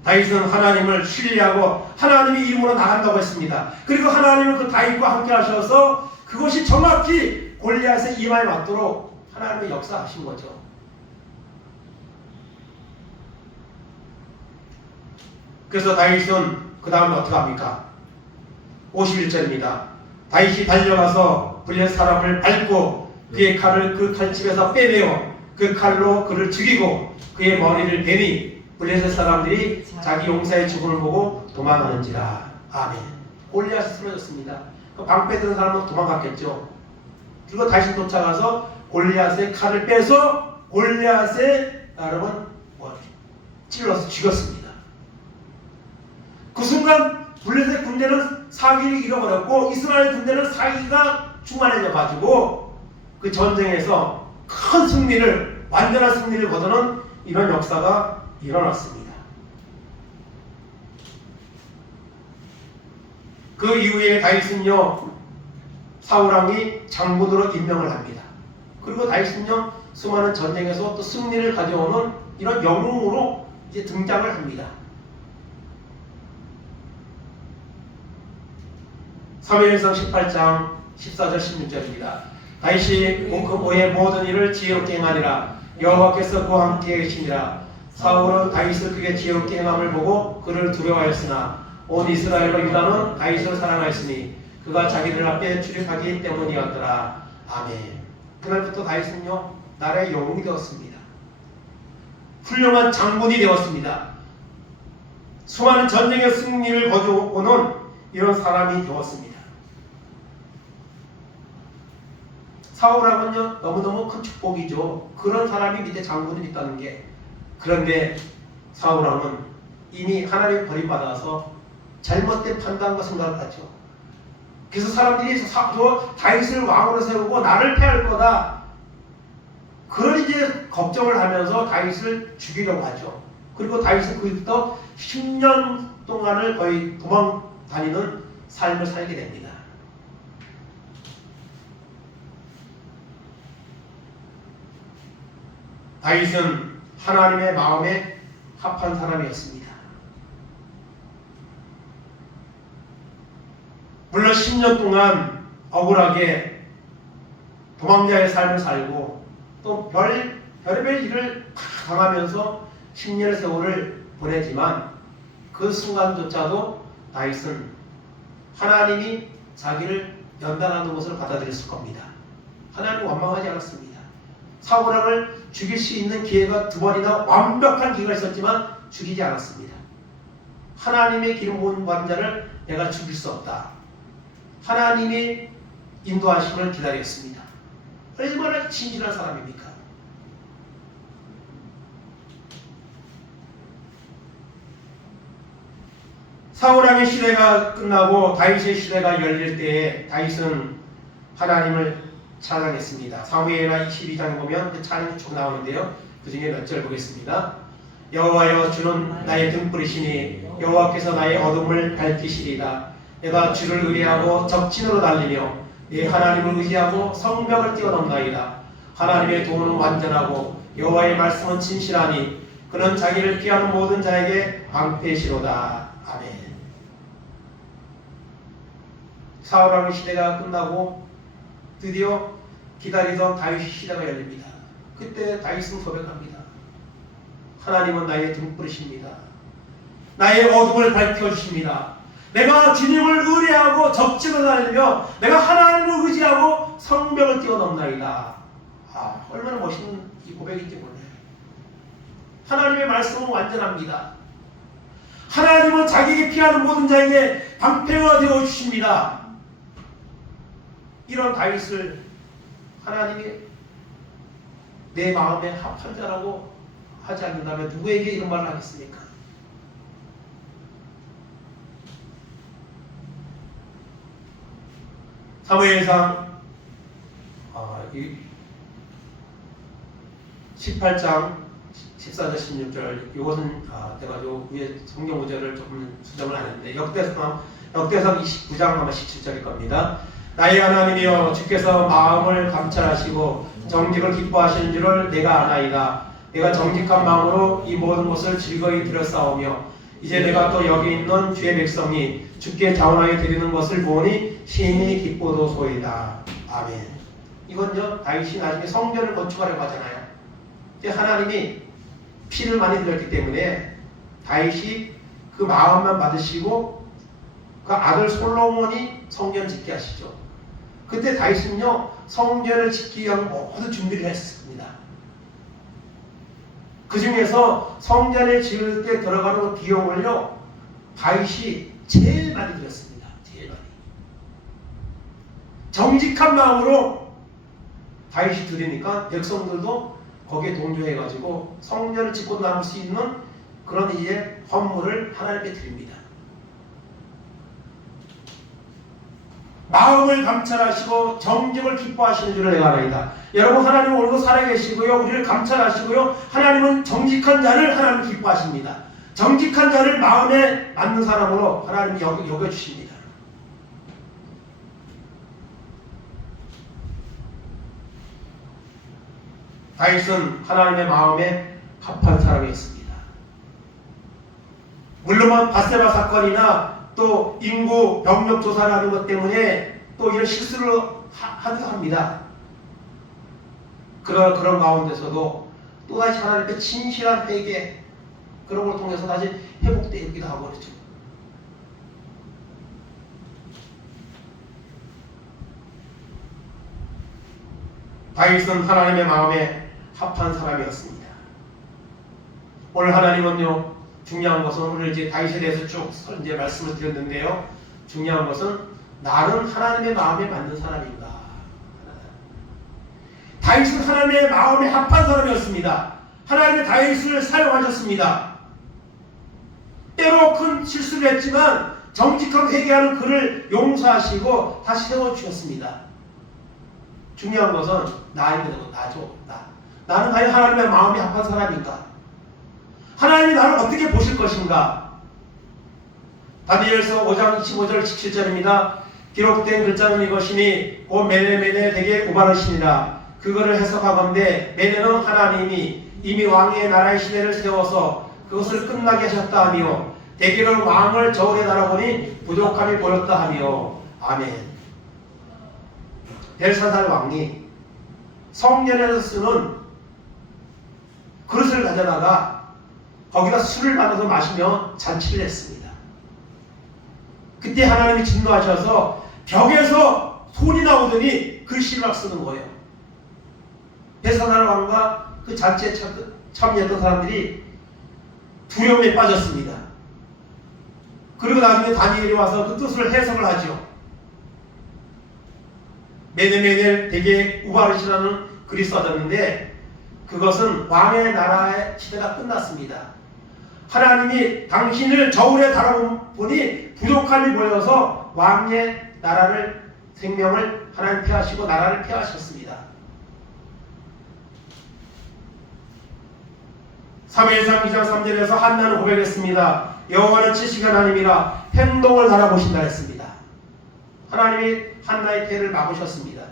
다윗은 하나님을 신뢰하고 하나님의 이름으로 나간다고 했습니다. 그리고 하나님은 그 다윗과 함께 하셔서 그것이 정확히 골리앗의 이마에 맞도록 하나님의 역사하신 거죠. 그래서 다윗은 그 다음에 어떻게 합니까? 51절입니다. 다윗이 달려가서 블레셋 사람을 밟고 그의 칼을 그 칼집에서 빼내어 그 칼로 그를 죽이고 그의 머리를 베니 블레셋 사람들이 자기 용사의 죽음을 보고 도망하는지라. 아멘. 골리앗이 쓰러졌습니다. 그 방패 든 사람은 도망갔겠죠. 그리고 다시 쫓아가서 골리앗의 칼을 빼서 골리앗의 여러분 찔러서 죽였습니다. 그 순간 블레셋 군대는 사기를 잃어버렸고 이스라엘 군대는 사기가 충만해져 가지고 그 전쟁에서 큰 승리를, 완전한 승리를 거두는 이런 역사가 일어났습니다. 그 이후에 다윗은요 사울왕이 장군으로 임명을 합니다. 그리고 다윗은요 수많은 전쟁에서 또 승리를 가져오는 이런 영웅으로 이제 등장을 합니다. 사무엘상 18장 14절 16절입니다. 다윗이 그의 모든 일을 지혜롭게 행하니라. 여호와께서 그와 함께 계시니라. 사울은 다윗을 그의 지혜롭게 행함을 보고 그를 두려워하였으나 온 이스라엘과 유다는 다윗을 사랑하였으니 그가 자기들 앞에 출입하기 때문이었더라. 아멘. 그날부터 다윗은요 나라의 영웅이 되었습니다. 훌륭한 장군이 되었습니다. 수많은 전쟁의 승리를 거두어오는 이런 사람이 되었습니다. 사울하고는요 너무너무 큰 축복이죠. 그런 사람이 밑에 장군이 있다는 게. 그런데 사울왕은 이미 하나님 버림받아서 잘못된 판단과 생각을 하죠. 그래서 사람들이 다윗을 왕으로 세우고 나를 패할 거다. 그런 이제 걱정을 하면서 다윗을 죽이려고 하죠. 그리고 다윗은 그부터 10년 동안을 거의 도망 다니는 삶을 살게 됩니다. 다윗은 하나님의 마음에 합한 사람이었습니다. 물론 10년 동안 억울하게 도망자의 삶을 살고 또 별의별 일을 당하면서 10년의 세월을 보내지만 그 순간조차도 다윗은 하나님이 자기를 연단하는 것을 받아들였을 겁니다. 하나님은 원망하지 않았습니다. 사울왕을 죽일 수 있는 기회가 2번이나 완벽한 기회가 있었지만 죽이지 않았습니다. 하나님의 기름 부은 자를 내가 죽일 수 없다. 하나님의 인도하심을 기다렸습니다. 얼마나 진실한 사람입니까? 사울왕의 시대가 끝나고 다윗의 시대가 열릴 때에 다윗은 하나님을 찬양했습니다. 사무엘하 22장에 보면 그 찬양이 쭉 나오는데요. 그 중에 몇 절 보겠습니다. 여호와여 주는 나의 등불이시니 여호와께서 나의 어둠을 밝히시리다. 내가 주를 의뢰하고 적진으로 달리며 내 하나님을 의지하고 성벽을 뛰어넘나이다. 하나님의 도는 완전하고 여호와의 말씀은 진실하니 그는 자기를 피하는 모든 자에게 방패시로다. 아멘. 사울왕의 시대가 끝나고 드디어 기다리던 다윗의 시대가 열립니다. 그때 다윗은 고백합니다. 하나님은 나의 등불이십니다. 나의 어둠을 밝혀주십니다. 내가 주님을 의뢰하고 적진을 달리며 내가 하나님을 의지하고 성벽을 뛰어넘나이다. 얼마나 멋있는 이 고백인지 몰라요. 하나님의 말씀은 완전합니다. 하나님은 자기에게 피하는 모든 자에게 방패가 되어주십니다. 이런 다윗을 하나님이 내 마음에 합한 자라고 하지 않는다면 누구에게 이런 말을 하겠습니까? 사무엘상 18장 14절 16절 이것은 제가 요 위에 성경 구절을 조금 수정을 안 했는데 역대상 29장 아마 17절일 겁니다. 나의 하나님이여 주께서 마음을 감찰하시고 정직을 기뻐하시는 줄을 내가 아나이다. 내가 정직한 마음으로 이 모든 것을 즐거이 드렸사오며 이제 내가 또 여기 있는 주의 백성이 주께 자원하여 드리는 것을 보니 심히 기쁘도소이다. 아멘. 이건요 다윗이 나중에 성전을 건축하려고 하잖아요. 이제 하나님이 피를 많이 들였기 때문에 다윗이 그 마음만 받으시고 그 아들 솔로몬이 성전을 짓게 하시죠. 그때 다윗은요 성전을 짓기 위한 모든 준비를 했습니다. 그 중에서 성전을 지을 때 들어가는 그 비용을요 다윗이 제일 많이 들였습니다. 제일 많이. 정직한 마음으로 다윗이 드리니까 백성들도 거기에 동조해가지고 성전을 짓고 나올 수 있는 그런 이제 헌물을 하나님께 드립니다. 마음을 감찰하시고 정직을 기뻐하시는 줄을 내가 아나이다. 여러분 하나님은 오늘도 살아계시고요 우리를 감찰하시고요 하나님은 정직한 자를 하나님 기뻐하십니다. 정직한 자를 마음에 맞는 사람으로 하나님이 여겨주십니다. 다윗은 하나님의 마음에 합한 사람이었습니다. 물론 바세바 사건이나 또 인구 병력 조사를 하는 것 때문에 또 이런 실수를 하기도 합니다. 그런 가운데서도 또다시 하나님께 진실한 회개 그런 걸 통해서 다시 회복되기도 하고 그렇죠. 다윗은 하나님의 마음에 합한 사람이었습니다. 오늘 하나님은요 중요한 것은 오늘 이제 다윗에 대해서 쭉 이제 말씀을 드렸는데요. 중요한 것은 나는 하나님의 마음에 맞는 사람인가? 다윗은 하나님의 마음에 합한 사람이었습니다. 하나님의 다윗을 사용하셨습니다. 때로 큰 실수를 했지만 정직하게 회개하는 그를 용서하시고 다시 세워주셨습니다. 중요한 것은 나입니다. 나는 과연 하나님의 마음에 합한 사람인가? 하나님이 나를 어떻게 보실 것인가? 다니엘서 5장 25절 17절입니다. 기록된 글자는 이것이니 곧 메네메네 되게 우바르시니라. 그거를 해석하건대 메네는 하나님이 이미 왕의 나라의 시대를 세워서 그것을 끝나게 하셨다 하며 대개는 왕을 저울에 달아보니 부족함이 보였다 하며 아멘. 벨사살 왕이 성전에서 쓰는 그릇을 가져다가 거기다 술을 받아서 마시며 잔치를 했습니다. 그때 하나님이 진노하셔서 벽에서 손이 나오더니 글씨를 막 쓰는 거예요. 벨사살 왕과 그 잔치에 참여했던 사람들이 두려움에 빠졌습니다. 그리고 나중에 다니엘이 와서 그 뜻을 해석을 하죠. 메네메넬 되게 우바르시라는 글이 써졌는데 그것은 왕의 나라의 시대가 끝났습니다. 하나님이 당신을 저울에 달아보니 부족함이 보여서 왕의 나라를 생명을 하나님 폐하시고 나라를 폐하셨습니다. 사무엘상 2장 3절에서 한나는 고백했습니다. 여호와는 지식의 하나님이라 행동을 알아보신다 했습니다. 하나님이 한나의 태를 막으셨습니다.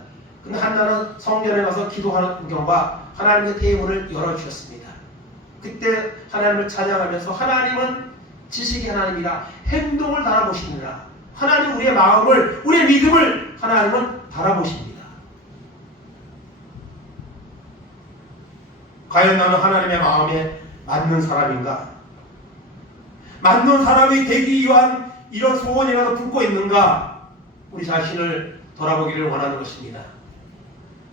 근데 한나는 성전에 가서 기도하는 경우가 하나님의 태의 문을 열어주셨습니다. 그때 하나님을 찬양하면서 하나님은 지식의 하나님이라 행동을 달아보시느라 하나님 우리의 마음을 우리의 믿음을 하나님은 달아보십니다. 과연 나는 하나님의 마음에 맞는 사람인가? 맞는 사람이 되기 위한 이런 소원이라도 품고 있는가? 우리 자신을 돌아보기를 원하는 것입니다.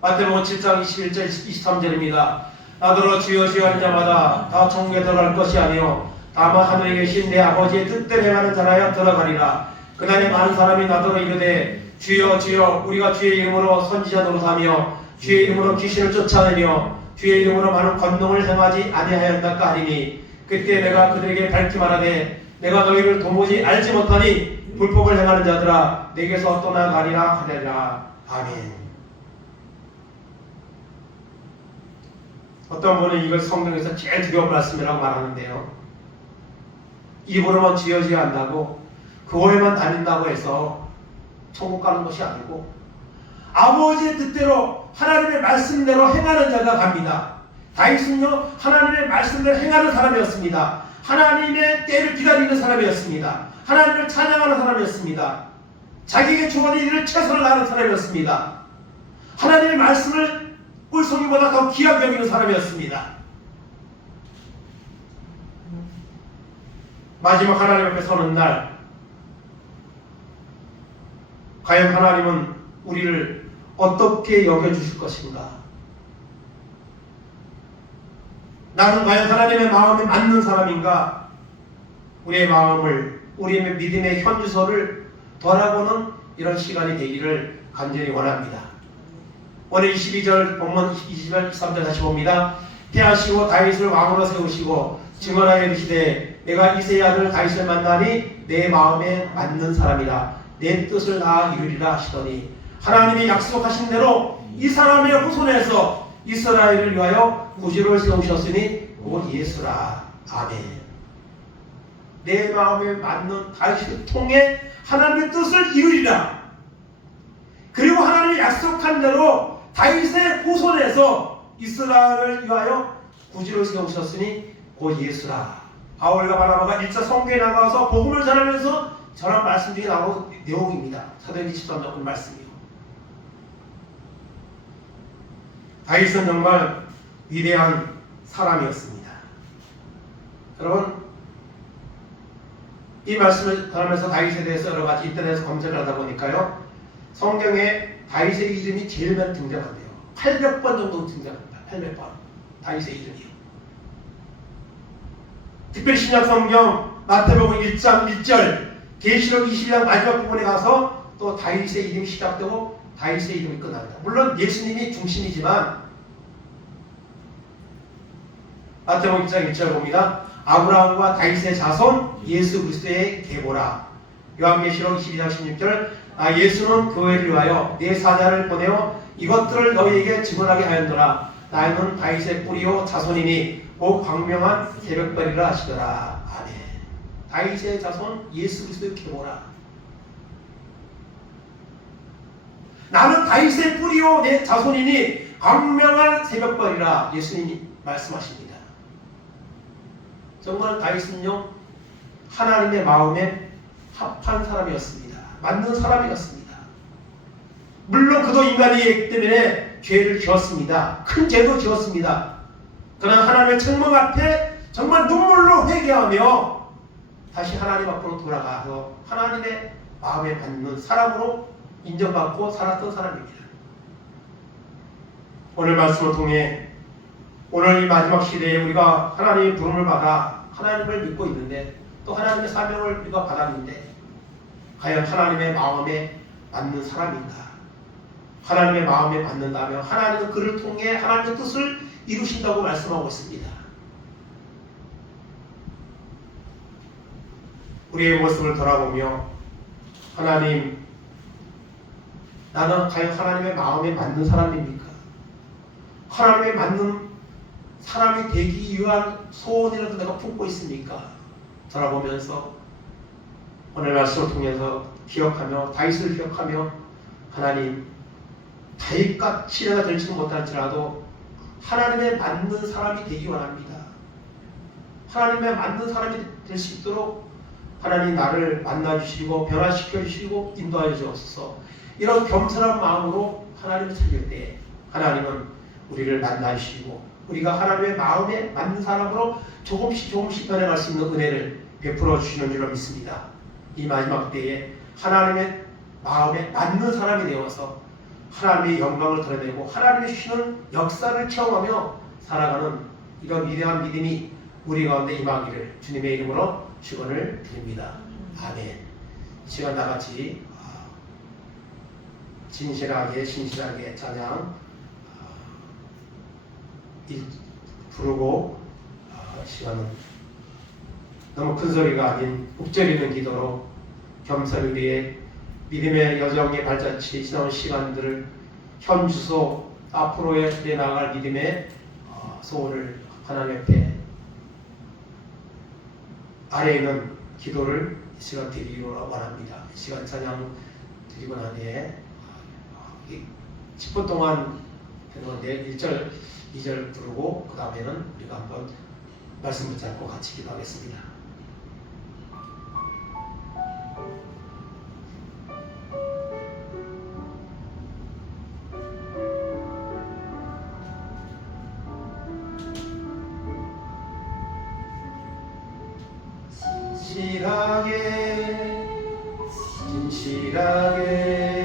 마태복음 7장 21절 23절입니다. 나더러 주여 주여 하는 자마다 다 천국에 들어갈 것이 아니요 다만 하늘에 계신 내 아버지의 뜻대로 행하는 자라야 들어가리라. 그날에 많은 사람이 나더러 이르되 주여 주여 우리가 주의 이름으로 선지자 노릇하며 주의 이름으로 귀신을 쫓아내며 주의 이름으로 많은 권능을 행하지 아니하였나까 하리니 그때 내가 그들에게 밝히 말하되 내가 너희를 도무지 알지 못하니 불법을 행하는 자들아 내게서 떠나가리라 하리라. 아멘. 어떤 분은 이걸 성경에서 제일 두려운 말씀이라고 말하는데요. 입으로만 주여 주여 한다고 교회만 다닌다고 해서 천국 가는 것이 아니고 아버지의 뜻대로 하나님의 말씀대로 행하는 자가 갑니다. 다윗은요 하나님의 말씀대로 행하는 사람이었습니다. 하나님의 때를 기다리는 사람이었습니다. 하나님을 찬양하는 사람이었습니다. 자기에게 주어진 일을 최선을 다하는 사람이었습니다. 하나님의 말씀을 꿀송이보다 더 귀하게 여기는 사람이었습니다. 마지막 하나님 앞에 서는 날 과연 하나님은 우리를 어떻게 여겨주실 것인가? 나는 과연 하나님의 마음에 맞는 사람인가? 우리의 마음을, 우리의 믿음의 현주소를 돌아보는 이런 시간이 되기를 간절히 원합니다. 오늘 22절 본문 22절 23절 다시 봅니다. 피하시고 다윗을 왕으로 세우시고 증언하여 이르시되 내가 이새의 아들 다윗을 만나니 내 마음에 맞는 사람이라 내 뜻을 다 이루리라 하시더니 하나님이 약속하신 대로 이 사람의 후손에서 이스라엘을 위하여 구주를 세우셨으니 곧 예수라. 아멘. 내 마음에 맞는 다윗을 통해 하나님의 뜻을 이루리라. 그리고 하나님이 약속한 대로 다윗의 후손에서 이스라엘을 위하여 구주를 세우셨으니 곧 예수라. 바울과 바나바가 1차 성교에 나가서 복음을 전하면서 전한 말씀 중에 나오는 내용입니다. 사도행전 13장 말씀이요. 다윗은 정말 위대한 사람이었습니다. 여러분, 이 말씀을 전하면서 다윗에 대해서 여러 가지 인터넷에서 검색을 하다 보니까요, 성경에 다윗의 이름이 제일 많이 등장한대요. 800번 정도 등장합니다. 800번. 다윗의 이름이요. 특별히 신약 성경 마태복음 1장 1절, 계시록 22장 마지막 부분에 가서 또 다윗의 이름이 시작되고 다윗의 이름이 끝납니다. 물론 예수님이 중심이지만 마태복음 1장 1절 봅니다. 아브라함과 다윗의 자손 예수 그리스도의 계보라. 요한계시록 22장 16절, 예수는 교회를 위하여 내 사자를 보내어 이것들을 너희에게 증언하게 하였노라. 나는 다윗의 뿌리요 자손이니 곧 광명한 새벽별이라 하시더라. 아멘. 다윗의 자손 예수 그리스도의 계보라. 나는 다윗의 뿌리요 내 자손이니 광명한 새벽별이라 예수님이 말씀하십니다. 정말 다윗은요, 하나님의 마음에 합한 사람이었습니다. 맞는 사람이었습니다. 물론 그도 인간이기 때문에 죄를 지었습니다. 큰 죄도 지었습니다. 그러나 하나님의 책망 앞에 정말 눈물로 회개하며 다시 하나님 앞으로 돌아가서 하나님의 마음에 맞는 사람으로 인정받고 살았던 사람입니다. 오늘 말씀을 통해 오늘 이 마지막 시대에 우리가 하나님의 부름을 받아 하나님을 믿고 있는데 또 하나님의 사명을 우리가 받았는데 과연 하나님의 마음에 맞는 사람인가? 하나님의 마음에 맞는다면 하나님은 그를 통해 하나님의 뜻을 이루신다고 말씀하고 있습니다. 우리의 모습을 돌아보며 하나님, 나는 과연 하나님의 마음에 맞는 사람입니까? 하나님에 맞는 사람이 되기 위한 소원이라도 내가 품고 있습니까? 돌아보면서 오늘 말씀을 통해서 기억하며 다윗을 기억하며 하나님, 다윗같이 내가 될지는 못할지라도 하나님에 맞는 사람이 되기 원합니다. 하나님에 맞는 사람이 될 수 있도록 하나님 나를 만나주시고 변화시켜주시고 인도하여 주옵소서. 이런 겸손한 마음으로 하나님을 찾을 때 하나님은 우리를 만나주시고 우리가 하나님의 마음에 맞는 사람으로 조금씩 변해갈 수 있는 은혜를 베풀어 주시는 줄로 믿습니다. 이 마지막 때에 하나님의 마음에 맞는 사람이 되어서 하나님의 영광을 드러내고 하나님의 주시는 역사를 체험하며 살아가는 이런 위대한 믿음이 우리 가운데 임하기를 주님의 이름으로 축원을 드립니다. 아멘. 이 시간 다같이 진실하게 찬양 부르고 시간은 너무 큰 소리가 아닌 욱절이는 기도로 겸손히 우리의 믿음의 여정의 발자취 지나온 시간들을 현주소 앞으로의 내 나아갈 믿음의 소원을 하나님 앞에 아래에 있는 기도를 이 시간 드리기로 원합니다. 이 시간 찬양 드리고 난 후에 10분 동안 되는 건데 1절, 2절 부르고 그 다음에는 우리가 한번 말씀 붙잡고 같이 기도하겠습니다. 진실하게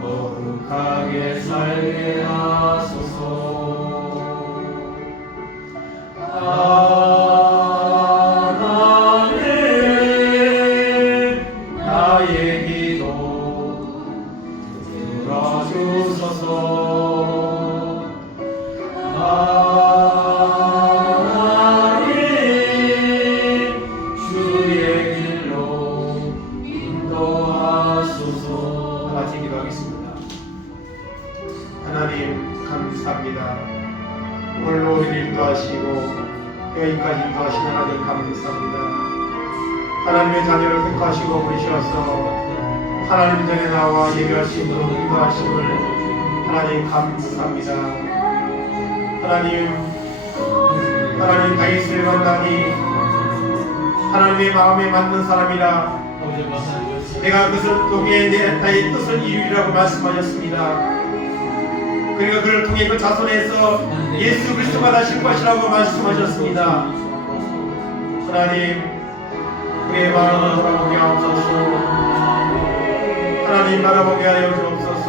거룩하게 살게 하소서. 하나님 나의 기도 들어주소서. 하나님 주의 길로 인도하소서. 같이 기도하겠습니다. 하나님 감사합니다. 오늘도 우리를 인도하시고 여기까지 인도하신 하나님 감사합니다. 하나님의 자녀를 택하시고 부르셔서 하나님 전에 나와 예배할 수 있도록 인도하심을 하나님 감사합니다. 하나님 다윗을 만나니 하나님의 마음에 맞는 사람이라 내가 그것을 통해 내 나의 뜻을 이루리라고 말씀하셨습니다. 그리고 그를 통해 그 자손에서 예수 그리스도가 나실 것이라고 말씀하셨습니다. 하나님 우리의 마음을 돌아보게 하옵소서. 하나님 바라보게 하여 주옵소서.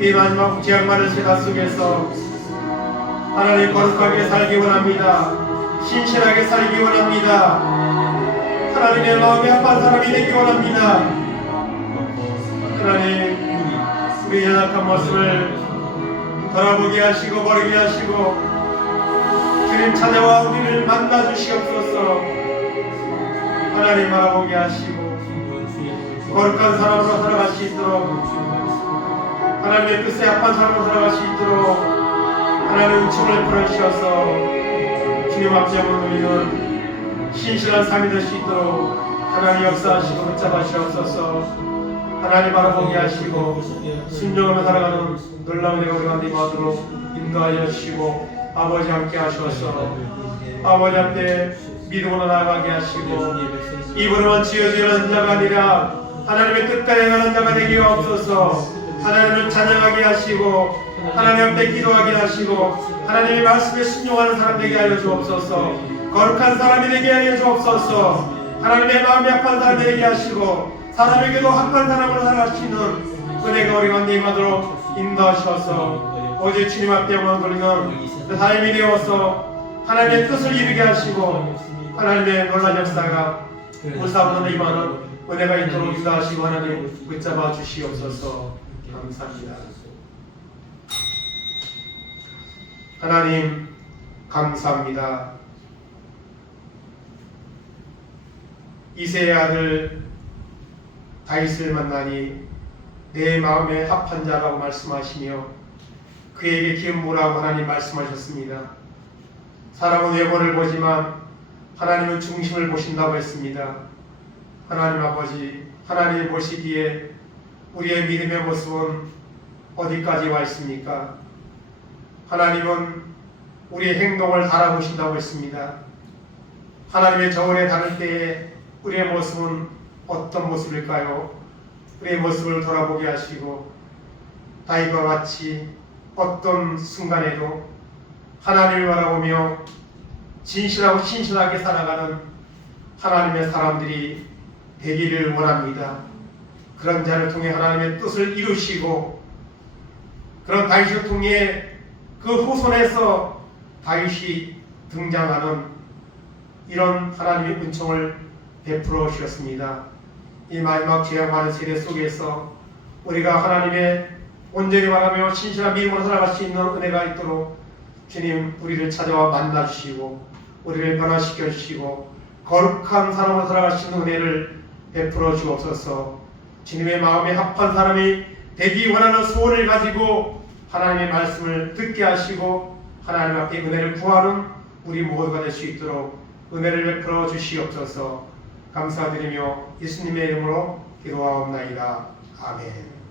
이 마지막 재앙만을 세상 속에서 하나님 거룩하게 살기 원합니다. 신실하게 살기 원합니다. 하나님의 마음에 합한 사람이 되기 원합니다. 하나님 우리 연약한 모습을 돌아보게 하시고 버리게 하시고 주님 찾아와 우리를 만나 주시옵소서. 하나님 바라보게 하시고 거룩한 사람으로 살아갈 수 있도록 하나님의 뜻에 합한 사람으로 살아갈 수 있도록 하나님 은총을 풀어주셔서 주님 앞에 우리는 신실한 삶이 될 수 있도록 하나님 역사하시고 붙잡아주시옵소서. 하나님 바라보게 하시고 순종하며 살아가는 놀라운 은혜가 우리 가운데 임하도록 인도하여 주시고 아버지 함께 하셔서 아버지 앞에 믿음으로 나아가게 하시고 입으로만 지어지는 자가 아니라 하나님의 뜻대로 행하는 자가 되게 하옵소서. 하나님을 찬양하게 하시고 하나님 앞에 기도하게 하시고 하나님의 말씀에 순종하는 사람 되게 하여 주옵소서. 거룩한 사람이 되게 하여 주옵소서. 하나님의 마음에 합한 사람 되게 하시고 사람에게도 합한 사람으로 살아갈 수 있는 은혜가 우리 가운데 임하도록 인도하셔서 오직 주님 앞에 영광 돌리는 그 삶이 되어서 하나님의 뜻을 이루게 하시고 하나님의 놀라운 역사가 무사하는 임하는 은혜가 있도록 인도하시고 하나님 붙잡아 주시옵소서. 감사합니다. 하나님 감사합니다. 이새의 아들 다윗을 만나니 내 마음에 합한 자라고 말씀하시며 그에게 기름 부으라고 하나님 말씀하셨습니다. 사람은 외모를 보지만 하나님은 중심을 보신다고 했습니다. 하나님 아버지, 하나님이 보시기에 우리의 믿음의 모습은 어디까지 와 있습니까? 하나님은 우리의 행동을 달아보신다고 했습니다. 하나님의 저울에 다를 때에 우리의 모습은 어떤 모습일까요? 우리의 모습을 돌아보게 하시고 다윗과 같이 어떤 순간에도 하나님을 바라보며 진실하고 신실하게 살아가는 하나님의 사람들이 되기를 원합니다. 그런 자를 통해 하나님의 뜻을 이루시고 그런 다윗을 통해 그 후손에서 다윗이 등장하는 이런 하나님의 은총을 베풀어 주셨습니다. 이 마지막 재앙하는 세대 속에서 우리가 하나님의 온전히 바라며 신실한 믿음으로 살아갈 수 있는 은혜가 있도록 주님 우리를 찾아와 만나 주시고 우리를 변화시켜 주시고 거룩한 사람으로 살아갈 수 있는 은혜를 베풀어 주옵소서. 주님의 마음에 합한 사람이 되기 원하는 소원을 가지고 하나님의 말씀을 듣게 하시고 하나님 앞에 은혜를 구하는 우리 모두가 될 수 있도록 은혜를 베풀어 주시옵소서. 감사드리며 예수님의 이름으로 기도하옵나이다. 아멘.